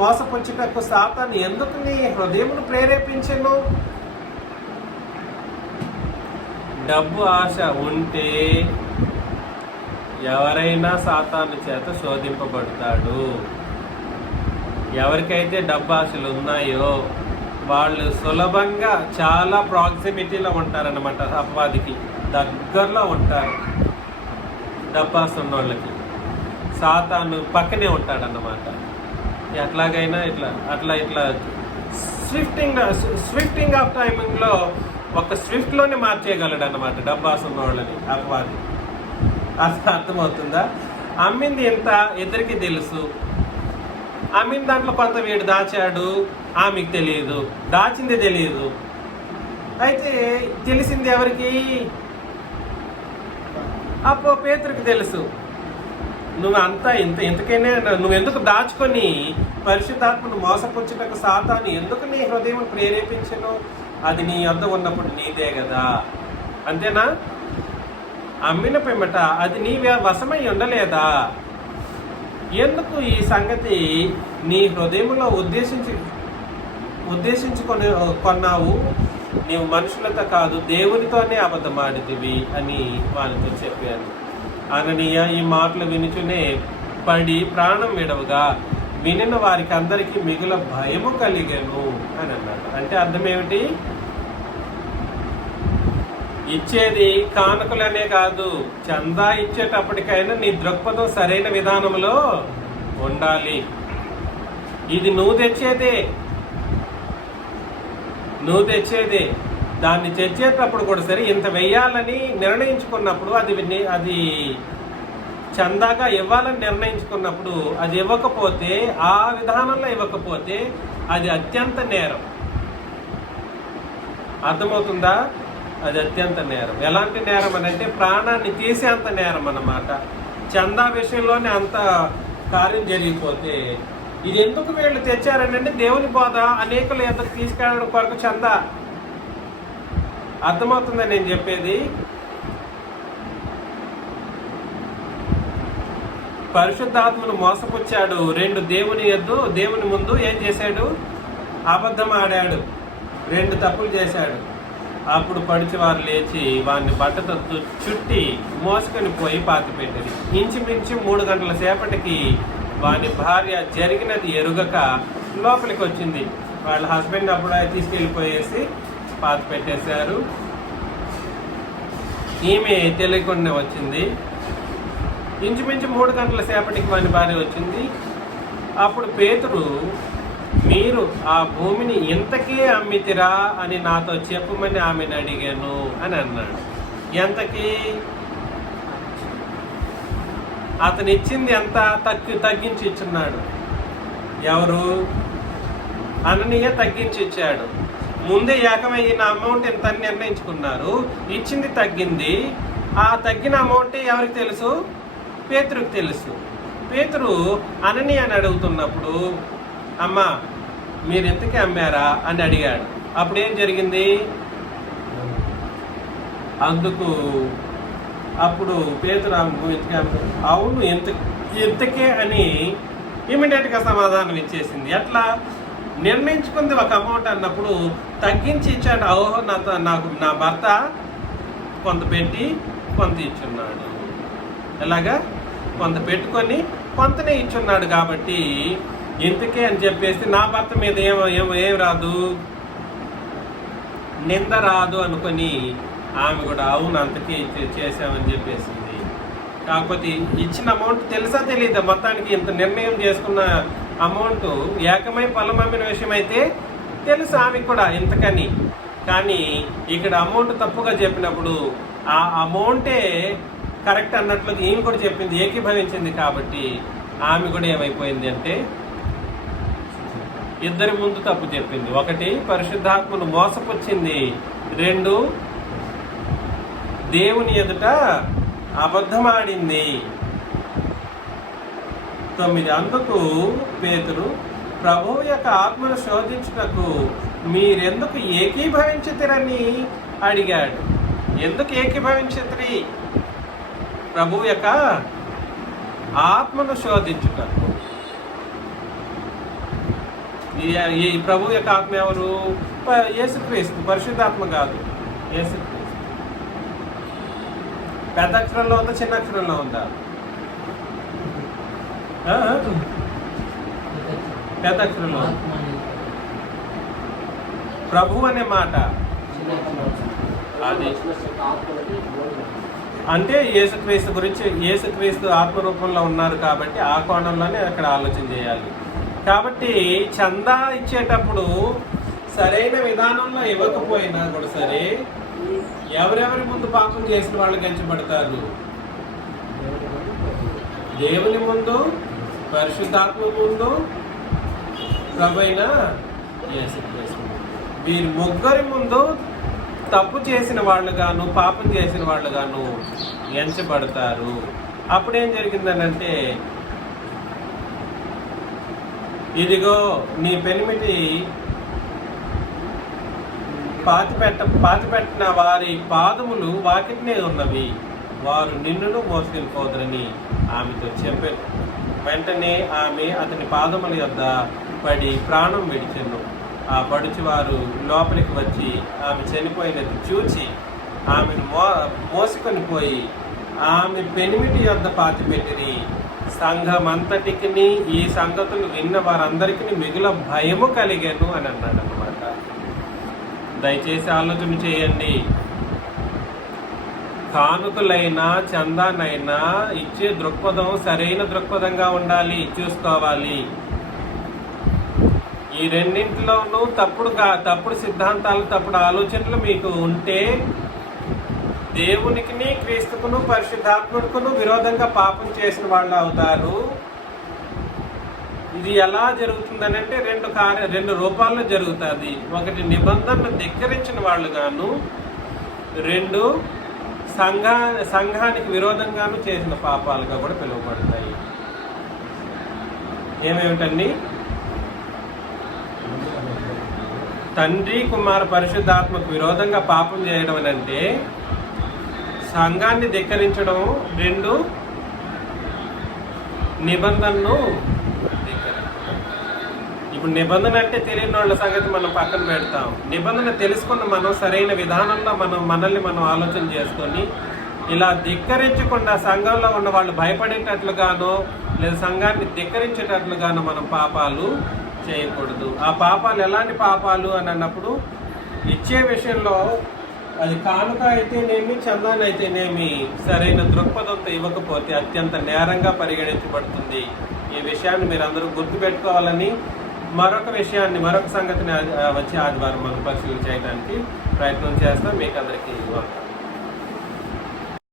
మోసపుచ్చుటకు సాతాను ఎందుకు నీ హృదయమును ప్రేరేపించెను? డబ్బు ఆశ ఉంటే ఎవరైనా సాతాను చేత శోధింపబడతాడు. ఎవరికైతే డబ్బు ఆశలు ఉన్నాయో వాళ్ళు సులభంగా చాలా ప్రాక్సిమిటీలో ఉంటారన్నమాట. అపవాదికి దగ్గరలో ఉంటారు. డబ్బాస్ ఉన్న వాళ్ళకి సాతాను పక్కనే ఉంటాడన్నమాట. ఎట్లాగైనా ఇట్లా స్విఫ్టింగ్ ఆఫ్ టైమింగ్లో ఒక స్విఫ్ట్లోనే మార్చేయగలడు అన్నమాట డబ్బాస్ ఉన్న వాళ్ళని అపవాది. అర్థమవుతుందా? అమ్మింది ఎంత ఇద్దరికి తెలుసు. అమ్మిన దాంట్లో కొంత వీడు దాచాడు, ఆమెకు తెలియదు. దాచింది తెలియదు. అయితే తెలిసింది ఎవరికి? అప్పో పేతురికి తెలుసు. నువ్వు అంతా ఇంతకైనా నువ్వెందుకు దాచుకొని పరిశుద్ధాత్మను మోసపుచ్చుటకు సాతాను ఎందుకు నీ హృదయం ప్రేరేపించను? అది నీ వద్ద ఉన్నప్పుడు నీదే కదా, అంతేనా? అమ్మిన పిమ్మట అది నీ వశమై ఉండలేదా? ఎందుకు ఈ సంగతి నీ హృదయంలో ఉద్దేశించుకొని కొన్నావు? నీవు మనుషులతో కాదు దేవునితోనే అబద్ధమాడితివి అని వాళ్ళతో చెప్పాను. అననీయ ఈ మాటలు వినుచునే పడి ప్రాణం విడవగా వినిన వారికి అందరికీ మిగుల భయము కలిగెను అని అన్నాడు. అంటే అర్థం ఏమిటి? ఇచ్చేది కానుకలనే కాదు, చందా ఇచ్చేటప్పటికైనా నీ దృక్పథం సరైన విధానంలో ఉండాలి. ఇది నువ్వు తెచ్చేదే. దాన్ని తెచ్చేటప్పుడు కూడా సరే ఇంత వెయ్యాలని నిర్ణయించుకున్నప్పుడు అది చందాగా ఇవ్వాలని నిర్ణయించుకున్నప్పుడు అది ఇవ్వకపోతే, ఆ విధానంలో ఇవ్వకపోతే అది అత్యంత నేరం. అర్థమవుతుందా? అది అత్యంత నేరం. ఎలాంటి నేరం అని అంటే ప్రాణాన్ని తీసేంత నేరం అన్నమాట. చందా విషయంలోనే అంత కార్యం జరిగిపోతే, ఇది ఎందుకు వీళ్ళు తెచ్చారనంటే దేవుని బోధ అనేకులు ఎందుకు తీసుకెళ్ళడం కొరకు చందా. అర్థమవుతుందా నేను చెప్పేది? పరిశుద్ధాత్మను మోసపుచ్చాడు. 2 దేవుని ముందు ఏం చేశాడు? అబద్ధం ఆడాడు. 2 తప్పులు చేశాడు. అప్పుడు పడిచివారు లేచి వాడిని బట్టతో చుట్టి మోసుకొని పోయి పాతిపెట్టారు. ఇంచుమించు 3 గంటల సేపటికి వాని భార్య జరిగినది ఎరుగక లోపలికి వచ్చింది. వాళ్ళ హస్బెండ్ అప్పుడు తీసుకెళ్ళిపోయేసి పాత పెట్టేశారు. ఈమె తెలియకుండా వచ్చింది. ఇంచుమించు 3 గంటల సేపటికి మన భార్య వచ్చింది. అప్పుడు పేతురు, మీరు ఆ భూమిని ఇంతకే అమ్మితిరా అని నాతో చెప్పమని ఆమెను అడిగాను అని అన్నాడు. ఎంతకి? అతను ఇచ్చింది ఎంత? తగ్గించి ఇచ్చున్నాడు. ఎవరు? అననీయ తగ్గించి ఇచ్చాడు. ముందే ఏకమైన అమౌంట్ ఎంత అని నిర్ణయించుకున్నారు. ఇచ్చింది తగ్గింది. ఆ తగ్గిన అమౌంట్ ఎవరికి తెలుసు? పేతురుకు తెలుసు. పేతురు అననీయ అని అడుగుతున్నప్పుడు, అమ్మా మీరు ఎంతకి అమ్మారా అని అడిగాడు. అప్పుడు ఏం జరిగింది? అప్పుడు పేతురు అవును ఎంతకే అని ఇమీడియట్గా సమాధానం ఇచ్చేసింది. ఎట్లా? నిర్ణయించుకుంది ఒక అమౌంట్ అన్నప్పుడు తగ్గించి ఇచ్చాడు. ఓహో నాకు నా భర్త కొంత పెట్టి కొంత ఇచ్చున్నాడు. ఎలాగా? కొంత పెట్టుకొని కొంతనే ఇచ్చున్నాడు కాబట్టి ఇంతకే అని చెప్పేసి నా భర్త మీద ఏం రాదు, నింద రాదు అనుకొని ఆమె కూడా అవును అంతకే చేసామని చెప్పేసింది. కాకపోతే ఇచ్చిన అమౌంట్ తెలుసా తెలీదా? మొత్తానికి ఇంత నిర్ణయం చేసుకున్న అమౌంట్ ఏకమై పొలం అమ్మిన విషయం అయితే తెలుసు ఆమెకు కూడా ఇంతకని. కానీ ఇక్కడ అమౌంట్ తప్పుగా చెప్పినప్పుడు ఆ అమౌంటే కరెక్ట్ అన్నట్లు ఈమె కూడా చెప్పింది, ఏకీభవించింది. కాబట్టి ఆమె కూడా ఏమైపోయింది అంటే ఇద్దరి ముందు తప్పు చెప్పింది. 1 పరిశుద్ధాత్మను మోసపుచ్చింది. 2 దేవుని ఎదుట అబద్ధమాడింది. 9 అందుకు పేతురు, ప్రభువు యొక్క ఆత్మను శోధించుటకు మీరెందుకు ఏకీభవించుతారని అడిగాడు. ఎందుకు ఏకీభవించుతారు? ప్రభువు యొక్క ఆత్మను శోధించుటకు. ఈ ప్రభు యొక్క ఆత్మ ఎవరు? యేసుక్రీస్తు. పరిశుద్ధాత్మ కాదు, యేసుక్రీస్తు. పెద్ద అక్షరంలో ఉందా చిన్న అక్షరంలో ఉందా? పెద్ద అక్షరంలో ప్రభు అనే మాట అది అంటే యేసుక్రీస్తు గురించి. యేసుక్రీస్తు ఆత్మరూపంలో ఉన్నారు కాబట్టి ఆ కోణంలోనే అక్కడ ఆలోచన చేయాలి. కాబట్టి చందా ఇచ్చేటప్పుడు సరైన విధానంలో ఇవ్వకపోయినా కూడా సరే ఎవరెవరి ముందు పాపం చేసిన వాళ్ళు గెంచబడతారు? దేవుని ముందు, పరిశుద్ధాత్మ ముందు, ప్రభువైన యేసుక్రీస్తు. వీరి ముగ్గురి ముందు తప్పు చేసిన వాళ్ళు గాను పాపం చేసిన వాళ్ళు గాను ఎంచబడతారు. అప్పుడేం జరిగిందనంటే, ఇదిగో నీ పెనిమిటి పాతిపెట్టిన వారి పాదములు వాకిట్నే ఉన్నవి, వారు నిన్నును మోసుకెళ్ళిపోదురని ఆమెతో చెప్పారు. వెంటనే ఆమె అతని పాదముల యొద్ద పడి ప్రాణం విడిచెను. ఆ పడుచువారు లోపలికి వచ్చి ఆమె చనిపోయినది చూచి ఆమెను మోసుకొని పోయి ఆమె పెనిమిటి యొద్ద పాతిపెట్టిరి. సంఘమంతటికి ఈ సంగతులు విన్న వారందరికీ మిగుల భయము కలిగాను అని అన్నాడు అన్నమాట. దయచేసి ఆలోచన చేయండి. కానుకలైనా చందానైనా ఇచ్చే దృక్పథం సరైన దృక్పథంగా ఉండాలి, చూసుకోవాలి. ఈ రెండింటిలోనూ తప్పుడు సిద్ధాంతాలు, తప్పుడు ఆలోచనలు మీకు ఉంటే దేవునికి, క్రీస్తుకును, పరిశుద్ధాత్మకును విరోధంగా పాపం చేసిన వాళ్ళు అవుతారు. ఇది ఎలా జరుగుతుందని అంటే రెండు రూపాల్లో జరుగుతుంది. 1 నిబంధనను ధిక్కరించిన వాళ్ళు గాను, 2 సంఘానికి విరోధంగాను చేసిన పాపాలుగా కూడా పిలువబడతాయి. ఏమేమిటండి? తండ్రి, కుమార, పరిశుద్ధాత్మకు విరోధంగా పాపం చేయడం అని అంటే సంఘాన్ని ధిక్కరించడం, 2 నిబంధనను ధిక్కరించడం. ఇప్పుడు నిబంధన అంటే తెలియని వాళ్ళ సంగతి మనం పక్కన పెడతాం. నిబంధన తెలుసుకున్న మనం సరైన విధానంలో మనల్ని మనం ఆలోచన చేసుకొని ఇలా ధిక్కరించకుండా సంఘంలో ఉన్న వాళ్ళు భయపడేటట్లుగానో లేదా సంఘాన్ని ధిక్కరించేటట్లుగానో మనం పాపాలు చేయకూడదు. ఆ పాపాలు ఎలాంటి పాపాలు అని అన్నప్పుడు ఇచ్చే విషయంలో అది కానుక అయితేనేమి, చందాన అయితేనేమి సరైన దృక్పథంతో ఇవ్వకపోతే అత్యంత నేరంగా పరిగణించబడుతుంది. ఈ విషయాన్ని మీరు అందరూ గుర్తుపెట్టుకోవాలని, మరొక సంగతిని వచ్చే ఆదివారం మనం పరిశీలన చేయడానికి ప్రయత్నం చేస్తాం. మీకు అందరికీ